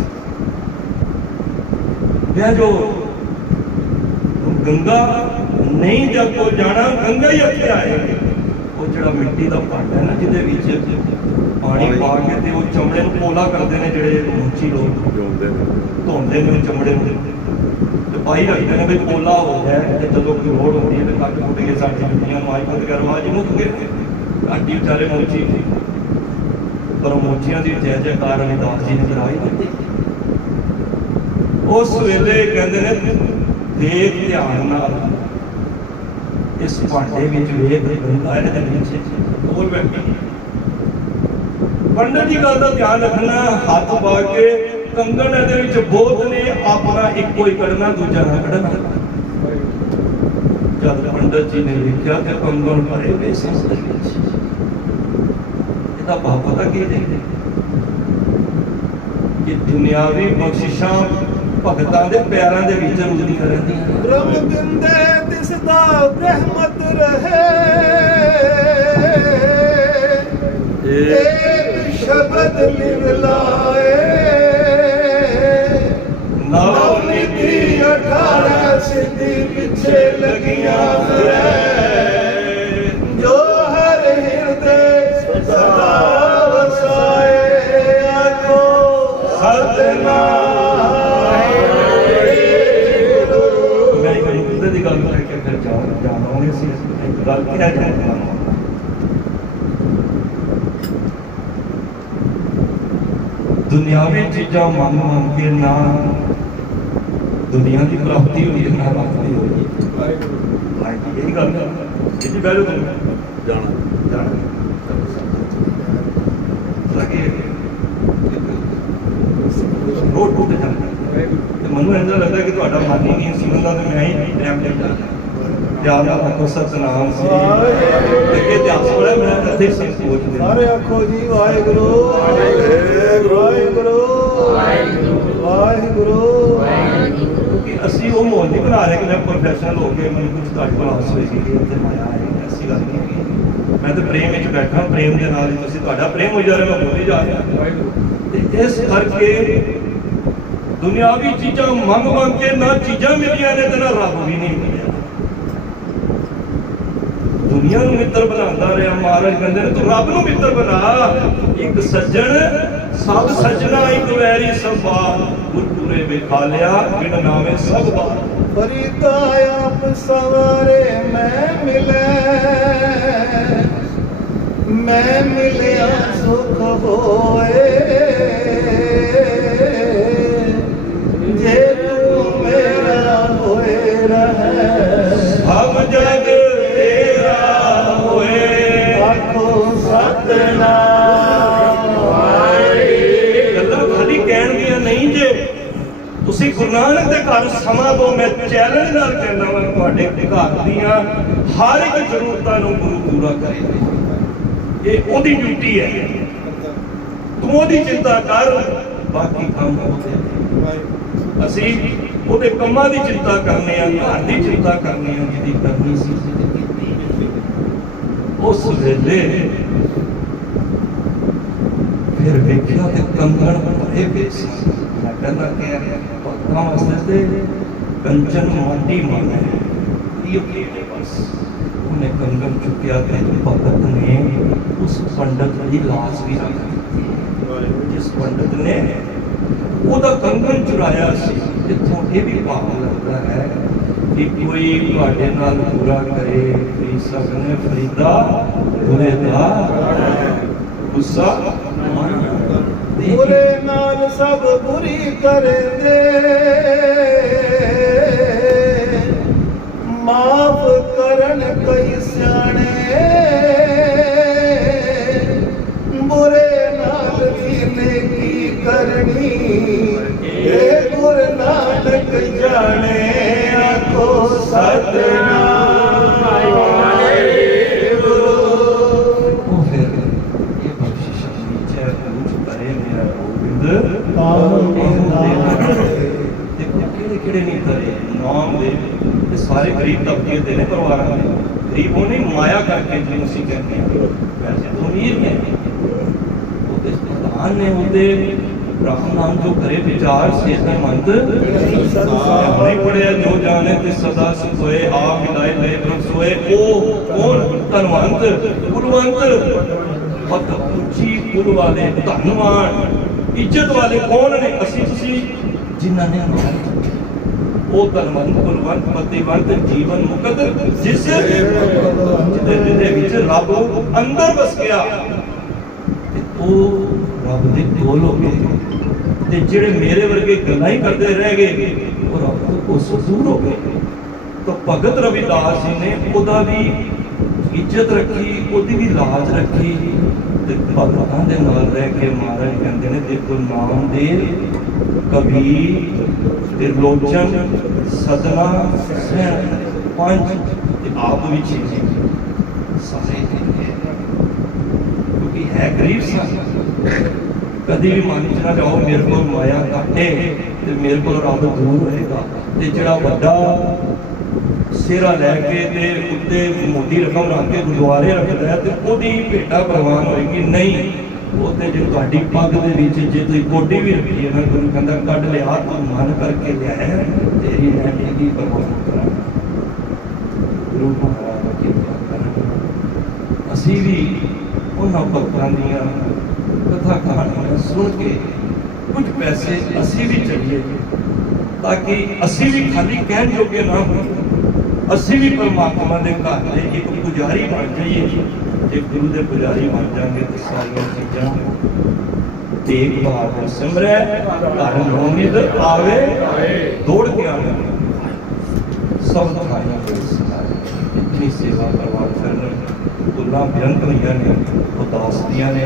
ਮੈਂ ਜੋ ਗੰਗਾ ਨਹੀਂ ਜਦ ਕੋਲ ਜਾਣਾ, ਗੰਗਾ ਹੀ ਇੱਥੇ ਆਏਗੀ। ਉਹ ਜਿਹੜਾ ਮਿੱਟੀ ਦਾ ਭਾਂਡਾ ਹੈ ਨਾ ਜਿਹਦੇ ਵਿੱਚ ਪਾਣੀ ਪਾ ਕੇ ਤੇ ਉਹ ਚਮੜੇ ਨੂੰ ਪੋਲਾ ਕਰਦੇ ਨੇ, ਜਿਹੜੇ ਮੁੱਚੀ ਲੋਕ ਧੋਂਦੇ ਨੇ ਚਮੜੇ ਨੂੰ ਤੇ ਪਾਈ ਰੱਖਦੇ ਨੇ ਵੀ ਪੋਲਾ ਹੋ ਜਾਏ ਤੇ ਜਦੋਂ ਕੋਈ ਲੋੜ ਹੁੰਦੀ ਹੈ ਤੇ ਕੱਟ ਕੁੱਟ ਕੇ ਸਾਡੀ ਜੁੱਤੀਆਂ ਨੂੰ ਆਈ ਬੰਦ ਕਰਵਾ ਜੀ ਮੁੱਕ ਗਏ ਕਾਟੀ ਵਿਚਾਰੇ ਮੋਚੀ, ਪਰ ਮੋਚੀਆਂ ਦੀ ਜੈ ਜੈਕਾਰ ਰਵਿਦਾਸ ਜੀ ਨੇ ਕਰਾਈ ਦਿੱਤੀ। ਉਸ ਵੇਲੇ ਕਹਿੰਦੇ ਨੇ ਦੇਖ ਧਿਆਨ ਨਾਲ ਇਸ ਭਾਂਡੇ ਵਿੱਚ ਵੇਖ ਗੰਗਾ ਇਹਦੇ ਵਿੱਚ ਹੋਰ ਬੈਠੀ। ਪੰਡਤ ਜੀ ਗੱਲ ਦਾ ਧਿਆਨ ਰੱਖਣਾ, ਹੱਥ ਪਾ ਕੇ ਕੰਗਣ ਇਹਦੇ ਵਿੱਚ ਬਹੁਤ ਨੇ, ਆਪਣਾ ਇੱਕੋ ਹੀ ਕੱਢਣਾ, ਦੂਜਾ ਨਾ ਕੱਢਣਾ। ਜਦ ਪੰਡਤ ਜੀ ਨੇ ਵੇਖਿਆ ਕਿ ਕੰਗਣ ਭਰੇ ਹੋਏ ਸਨ ਵਿੱਚ, ਇਹਦਾ ਭਾਵ ਪਤਾ ਕੀ ਹੈ ਕਿ ਦੁਨਿਆਵੀ ਬਖਸ਼ਿਸ਼ਾਂ ਭਗਤਾਂ ਦੇ ਪੈਰਾਂ ਦੇ ਵਿੱਚ ਰੁਕਦੀਆਂ ਰਹਿੰਦੀਆਂ। ਪ੍ਰਭ ਦਿੰਦੇ ਤਿਸ ਦਾ ਰਹਿਮਤ ਰਹੇ, ਇੱਕ ਸ਼ਬਦ ਮਿਲ ਲਾਏ। ਦੁਨੀਆ ਫਿਰੈ ਜੋ ਹਰ ਹਿਰਦੇ ਸਦਾ ਵਸਾਏ ਆਖੋ ਸਤਿਨਾਮ ਵਾਹਿਗੁਰੂ। ਮੈਂ ਇੱਕ ਮੁੱਦੇ ਦੀ ਗੱਲ ਕਰਕੇ ਫਿਰ ਜਾਣਾਂਗੇ ਸੀ ਇੱਕ ਗੱਲ ਕਿਹਾ ਜਾਂਦਾ ਦੁਨਿਆਵੀ ਚੀਜ਼ਾਂ ਮੰਗ ਕੇ ਨਾ ਦੁਨੀਆ ਦੀ ਪ੍ਰਾਪਤੀ ਹੋਈ ਨਾ ਪ੍ਰਾਪਤੀ ਹੋਈ। ਇਹ ਗੱਲ ਇਹਦੀ ਵੈਲਿਊ ਜਾਣਾ ਲੱਗੇ ਰੋਡ ਟੁੱਟ ਜਾਂਦਾ ਤੇ ਮੈਨੂੰ ਇੰਨਾ ਲੱਗਦਾ ਕਿ ਤੁਹਾਡਾ ਮਨ ਹੀ ਨਹੀਂ ਸੁਣਦਾ ਤੇ ਮੈਂ ਹੀ ਟਾਈਮ ਲੈ ਜਾਂਦਾ ਪਿਆਰ ਨਾਲ ਆਖੋ ਸਤਿਨਾਮ ਸ੍ਰੀ ਤੇ ਇਹ ਇਤਿਹਾਸ ਬੜਾ ਮੈਂ ਇੱਥੇ ਸੋਚ ਦੇ ਸਾਰੇ ਆਖੋ ਜੀ ਵਾਹਿਗੁਰੂ ਵਾਹਿਗੁਰੂ ਵਾਹਿਗੁਰੂ। ਕਿਉਂਕਿ ਅਸੀਂ ਉਹ ਮਾਹੌਲ ਨਹੀਂ ਬਣਾ ਰਹੇ ਕਿ ਮੈਂ ਪ੍ਰੋਫੈਸ਼ਨਲ ਹੋ ਕੇ ਮੈਨੂੰ ਕੁਝ ਤੁਹਾਡੇ ਕੋਲ ਹਾਸ ਹੋਏਗੀ ਕਿ ਇੱਥੇ ਮਾਇਆ ਹੈ ਐਸੀ ਗੱਲ ਨਹੀਂ ਹੈ। ਮੈਂ ਤਾਂ ਪ੍ਰੇਮ ਵਿੱਚ ਬੈਠਾ ਪ੍ਰੇਮ ਦੇ ਨਾਲ ਹੀ ਤੁਸੀਂ ਤੁਹਾਡਾ ਪ੍ਰੇਮ ਹੋ ਜਾ ਰਿਹਾ ਮੈਂ ਬੋਲੀ ਜਾ ਰਿਹਾ ਤੇ ਇਸ ਕਰਕੇ ਦੁਨਿਆਵੀ ਚੀਜ਼ਾਂ ਮੰਗ ਕੇ ਨਾ ਚੀਜ਼ਾਂ ਮਿਲੀਆਂ ਨੇ ਤੇ ਨਾ ਰੱਬ ਵੀ ਨਹੀਂ ਮਿਲਿਆ। ਦੁਨੀਆ ਨੂੰ ਮਿੱਤਰ ਬਣਾਉਂਦਾ ਰਿਹਾ ਮਹਾਰਾਜ ਕਹਿੰਦੇ ਨੇ ਤੂੰ ਰੱਬ ਨੂੰ ਮਿੱਤਰ ਬਣਾ। ਇੱਕ ਸੱਜਣ ਸਭ ਸੱਜਣਾ ਇੱਕ ਵੈਰੀ ਸਭ ਬਾਤ ਗੁਰਪੁਰੇ ਵੇਖਾ ਲਿਆ ਬਿਨ ਨਾਵੇਂ ਸਭ ਬਾਤ ਫਰੀਦਾ ਆਪ ਸਵਾਰੇ ਮੈਂ ਮਿਲਿਆ ਸੁਖ ਹੋਏ ਜੇ ਤੂੰ ਮੇਰਾ ਹੋਏ ਰਹਿ ਸਭ ਜਗ ਤੇਰਾ ਹੋਏ ਆਖੋ ਸਤਿਨਾਮ ਇਹ ਗੱਲਾਂ ਖਾਲੀ ਕਹਿਣ ਦੀਆਂ ਨਹੀਂ ਜੇ ਤੁਸੀਂ ਗੁਰੂ ਨਾਨਕ ਦੇ ਘਰ ਸਮਾਂ ਤੋਂ ਮੈਂ ਚੈਲੰਜ ਨਾਲ ਕਹਿੰਦਾ ਹਾਂ ਤੁਹਾਡੇ ਘਰ ਦੀਆਂ ਹਰ ਇੱਕ ਜ਼ਰੂਰਤਾਂ ਨੂੰ ਗੁਰੂ ਪੂਰਾ ਕਰੇ। ਇਹ ਉਹਦੀ ਡਿਊਟੀ ਹੈ ਤੂੰ ਉਹਦੀ ਚਿੰਤਾ ਕਰ ਬਾਕੀ ਕੰਮ ਉਹਦੇ। ਅਸੀਂ ਉਹਦੇ ਕੰਮਾਂ ਦੀ ਚਿੰਤਾ ਕਰਨੇ ਆ ਘਰ ਦੀ ਚਿੰਤਾ ਕਰਨੇ ਆ ਜਿਹਦੀ ਕਰਨੀ ਸੀ ਉਸ ਵੇਲੇ ਫਿਰ ਵੇਖਿਆ ਤੇ ਕੰਗਣ ਭਰੇ ਪਏ ਸੀ। ਮੈਂ ਕਹਿੰਦਾ ਕਿ ਭਗਤਾਂ ਵਾਸਤੇ ਤੇ ਕੰਚਨ ਮਾਟੀ ਮਨ ਹੈ ਇਹ ਕੀ ਹੈ ਬਸ ਉਹਨੇ ਕੰਗਣ ਚੁੱਕਿਆ ਤੇ ਭਗਤ ਨੇ ਉਸ ਪੰਡਤ ਦੀ ਲਾਸ਼ ਵੀ ਰੱਖ ਦਿੱਤੀ ਜਿਸ ਪੰਡਤ ਨੇ ਉਹਦਾ ਕੰਗਣ ਚੁਰਾਇਆ ਸੀ। ਇੱਥੋਂ ਇਹ ਵੀ ਭਾਵ ਲੱਗਦਾ ਹੈ ਕਿ ਕੋਈ ਤੁਹਾਡੇ ਨਾਲ ਬੁਰਾ ਕਰੇ ਤੇ ਸਭ ਨੇ ਫਰੀਦਾ ਬੁਰੇ ਦਾ ਗੁੱਸਾ ਬੁਰੇ ਨਾਲ ਸਭ ਬੁਰੀ ਕਰਦੇ ਮਾਫ ਕਰਨ ਕਈ ਸਿਆਣੇ ਬੁਰੇ ਨਾਲ ਵੀ ਨੇਕੀ ਕਰਨੀ ਇਹ ਗੁਰੂ ਨਾਨਕ ਜਾਣੇ ਆਖੋ ਸਤਿਨਾਮ ਵਾਹਿਗੁਰੂ। ਉਹ ਫਿਰ ਇਹ ਬਖਸ਼ਿਸ਼ ਨੀਚੇ ਕੁਝ ਕਰੇ ਮੇਰਾ ਗੋਬਿੰਦ ਕਿਹੜੇ ਨਹੀਂ ਕਰੇ ਨਾਮ ਦੇ ਇਹ ਸਾਰੇ ਗਰੀਬ ਤਬਕੇ ਦੇ ਨੇ ਪਰਿਵਾਰਾਂ ਦੇ ਗਰੀਬ ਉਹ ਨਹੀਂ ਮਾਇਆ ਕਰਕੇ ਜਿਹਨੂੰ ਅਸੀਂ ਕਹਿੰਦੇ ਹਾਂ ਵੈਸੇ ਤੋਂ ਅਮੀਰ ਨੇ ਉਹਦੇ ਪ੍ਰਧਾਨ ਨੇ ਉਹਦੇ ਬ੍ਰਹਮ ਨਾਮ ਜੋ ਕਰੇ ਵਿਚਾਰ ਸਿਹਤਮੰਦ ਨਹੀਂ ਪੜਿਆ ਜੋ ਜਾਣੇ ਤੇ ਸਦਾ ਸੁਖ ਹੋਏ ਆਪ ਹਿਦਾਇ ਲੈ ਬ੍ਰਹਮ ਸੋਏ ਉਹ ਕੌਣ ਧਨਵੰਤ ਕੁਲਵੰਤ ਪਤ ਉੱਚੀ ਕੁਲ ਵਾਲੇ ਧਨਵਾਨ ਇੱਜ਼ਤ ਵਾਲੇ ਕੌਣ ਨੇ ਅਸੀਂ ਤੁਸੀਂ ਜਿਨ੍ਹਾਂ ਨੇ ਉਹ ਧਨਵੰਤ ਕੁਲਵੰਤ ਪਤੀਵੰਤ ਜੀਵਨ ਮੁਕਤ ਜਿਸ ਜਿਹਦੇ ਵਿੱਚ ਰੱਬ ਅੰਦਰ ਵਸ ਗਿਆ ਤੇ ਉਹ ਰੱਬ ਦੇ ਕੋਲ ਹੋ ਗਏ ਤੇ ਜਿਹੜੇ ਮੇਰੇ ਵਰਗੇ ਗੱਲਾਂ ਹੀ ਕਰਦੇ ਰਹਿ ਗਏ ਉਹ ਰੱਬ ਤੋਂ ਕੋਸੋਂ ਦੂਰ ਹੋ ਗਏ। ਤਾਂ ਭਗਤ ਰਵਿਦਾਸ ਜੀ ਨੇ ਉਹਦਾ ਵੀ ਇੱਜ਼ਤ ਰੱਖੀ ਉਹਦੀ ਵੀ ਲਾਜ ਰੱਖੀ ਤੇ ਭਗਤਾਂ ਦੇ ਨਾਲ ਰਹਿ ਕੇ ਮਹਾਰਾਜ ਕਹਿੰਦੇ ਨੇ ਦੇਖੋ ਨਾਮਦੇਵ ਕਬੀਰ ਤਿਰਲੋਚਨ ਸਦਨਾ ਸੈਣ ਪੰਜ ਤੇ ਆਪ ਵੀ ਚੀਜ਼ੇ ਸਾਰੇ ਕਿਉਂਕਿ ਹੈ ਗਰੀਬ ਸਨ ਕਦੀ ਵੀ ਮਨ ਚ ਨਾ ਜਾਓ ਮੇਰੇ ਕੋਲ ਮਾਇਆ ਘਾਟੇ ਤੇ ਮੇਰੇ ਕੋਲ ਰੱਬ ਦੂਰ ਹੋਏਗਾ ਤੇ ਜਿਹੜਾ ਵੱਡਾ ਸਿਰਾ ਲੈ ਕੇ ਤੇ ਉੱਤੇ ਮੋਟੀ ਰਕਮ ਰੱਖ ਕੇ ਗੁਰਦੁਆਰੇ ਰੱਖਦਾ ਹੈ ਤੇ ਉਹਦੀ ਭੇਟਾ ਪ੍ਰਵਾਨ ਹੋਏਗੀ ਨਹੀਂ ਉਹ ਤੇ ਜੇ ਤੁਹਾਡੀ ਪੱਗ ਦੇ ਵਿੱਚ ਜੇ ਤੁਸੀਂ ਕੋਟੀ ਵੀ ਰੱਖੀ ਹੈ ਨਾ ਗੁਰੂ ਕਹਿੰਦਾ ਕੱਢ ਲਿਆ ਤੂੰ ਮਨ ਕਰਕੇ ਲਿਆਇਆ ਤੇਰੀ ਮੈਂ ਕੀ ਪ੍ਰਵਾਨ ਕਰਾਂ ਗੁਰੂ ਮਹਾਰਾਜ ਦੀ ਕਿਰਪਾ ਕਰਨ ਅਸੀਂ ਵੀ ਉਹਨਾਂ ਭਗਤਾਂ ਦੀਆਂ ਕਥਾ ਕਹਾਣੀਆਂ ਸੁਣ ਕੇ ਕੁਝ ਪੈਸੇ ਅਸੀਂ ਵੀ ਚੱਲੀਏ ਤਾਂ ਕਿ ਅਸੀਂ ਵੀ ਖਾਲੀ ਕਹਿਣ ਜੋਗੇ ਨਾ ਹੋਈਏ, ਅਸੀਂ ਵੀ ਪਰਮਾਤਮਾ ਦੇ ਘਰ ਦੇ ਇੱਕ ਪੁਜਾਰੀ ਬਣ ਜਾਈਏ। ਜੇ ਗੁਰੂ ਦੇ ਪੁਜਾਰੀ ਬਣ ਜਾਵਾਂਗੇ ਤਾਂ ਸਾਰੀਆਂ ਚੀਜ਼ਾਂ ਦੇਖ ਭਾਵ ਸਿਮਰੈ ਘਰ ਨੌਨਿਦ ਆਵੇ ਦੌੜ ਕੇ ਆਵੇ ਸਭ ਥਾਈਆਂ ਦੇ ਸਾਰੇ ਇਤਨੀ ਸੇਵਾ ਕਰਵਾ ਕਰਨ ਗੱਲਾਂ ਬੇਅੰਤ ਹੋਈਆਂ ਨੇ, ਉਦਾਸ ਦੀਆਂ ਨੇ।